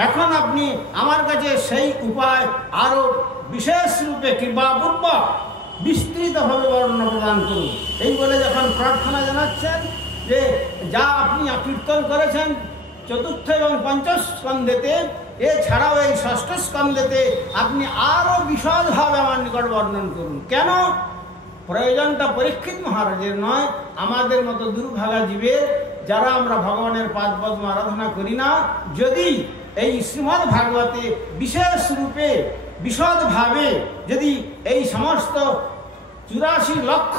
এখন আপনি আমার কাছে সেই উপায় আরো বিশেষ রূপে কৃপাপূর্বক বিস্তৃতভাবে বর্ণনা প্রদান করুন। এই বলে যখন প্রার্থনা জানাচ্ছেন যে যা আপনি কীর্তন করেছেন 4র্থ এবং 5ম স্কন্ধেতে, এছাড়াও এই 6ষ্ঠ স্কন্ধেতে আপনি আরো বিশদভাবে আমার নিকট বর্ণন করুন। কেন? প্রয়োজনটা পরীক্ষিত মহারাজের নয়, আমাদের মতো দুর্ভাগা জীবের, যারা আমরা ভগবানের পাদপদ্ম আরাধনা করি না। যদি এই শ্রীমদ্ ভাগবতে বিশেষ রূপে বিশদভাবে যদি এই সমস্ত 84 লক্ষ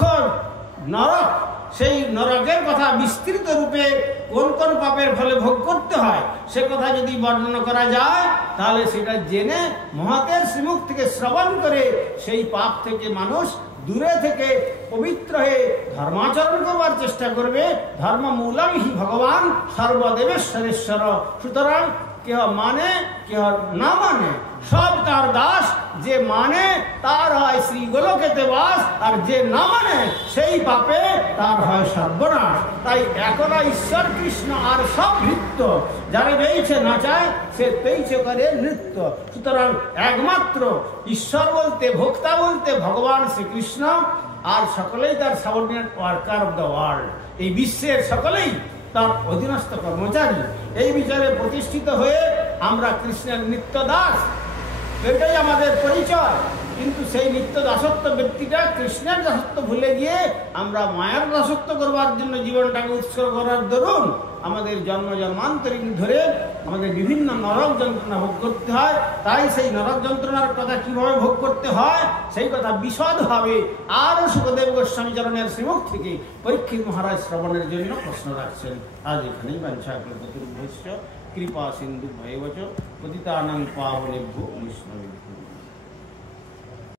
নরক, সেই নরকের কথা বিস্তৃত রূপে কোন কোন পাপের ফলে ভোগ করতে হয় সে কথা যদি বর্ণনা করা যায়, তাহলে সেটা জেনে মহাতের শ্রীমুখ থেকে শ্রবণ করে সেই পাপ থেকে মানুষ দূরে থেকে পবিত্র হয়ে ধর্মাচরণ করবার চেষ্টা করবে। ধর্ম মূলম হি ভগবান সর্বদেবেশ্বরেশ্বর। সুতরাং কেহ মানে কেহ না মানে, সব তার দাস। যে মানে তার হয় শ্রী গোলকেতে বাস, আর যে না মানে সেই পাপে তার হয় সর্বনাশ। তাই একলা ঈশ্বর কৃষ্ণ আর সব নৃত্য, যারা যেইছে নাচায় সে তেইছে করে নৃত্য। সুতরাং একমাত্র ঈশ্বর বলতে, ভোক্তা বলতে ভগবান শ্রীকৃষ্ণ, আর সকলেই তার subordinate worker of the world. এই বিশ্বের সকলেই তার অধীনস্থ কর্মচারী। এই বিচারে প্রতিষ্ঠিত হয়ে আমরা কৃষ্ণের নিত্য দাস, এটাই আমাদের পরিচয়। কিন্তু সেই নিত্য দাসত্ব ব্যক্তিটা কৃষ্ণের দাসত্ব ভুলে গিয়ে আমরা মায়ার দাসত্ব করবার জন্য জীবনটাকে উৎসর্গ করার দরুন আমাদের জন্ম জন্মান্তরিক ধরে আমাদের বিভিন্ন নরক যন্ত্রণা ভোগ করতে হয়। তাই সেই নরক যন্ত্রণার কথা কিভাবে ভোগ করতে হয় সেই কথা বিশদভাবে আরও সুখদেব গোস্বামী চরণের শ্রীমুখ থেকে পরীক্ষিত মহারাজ শ্রবণের জন্য প্রশ্ন রাখছেন। আজ এখানেই বাঞ্ছাকল্পতরুভ্যশ্চ কৃপা সিন্ধু ভয়বচ পতিতানাং পাবনেভ্যো বৈষ্ণবেভ্যো।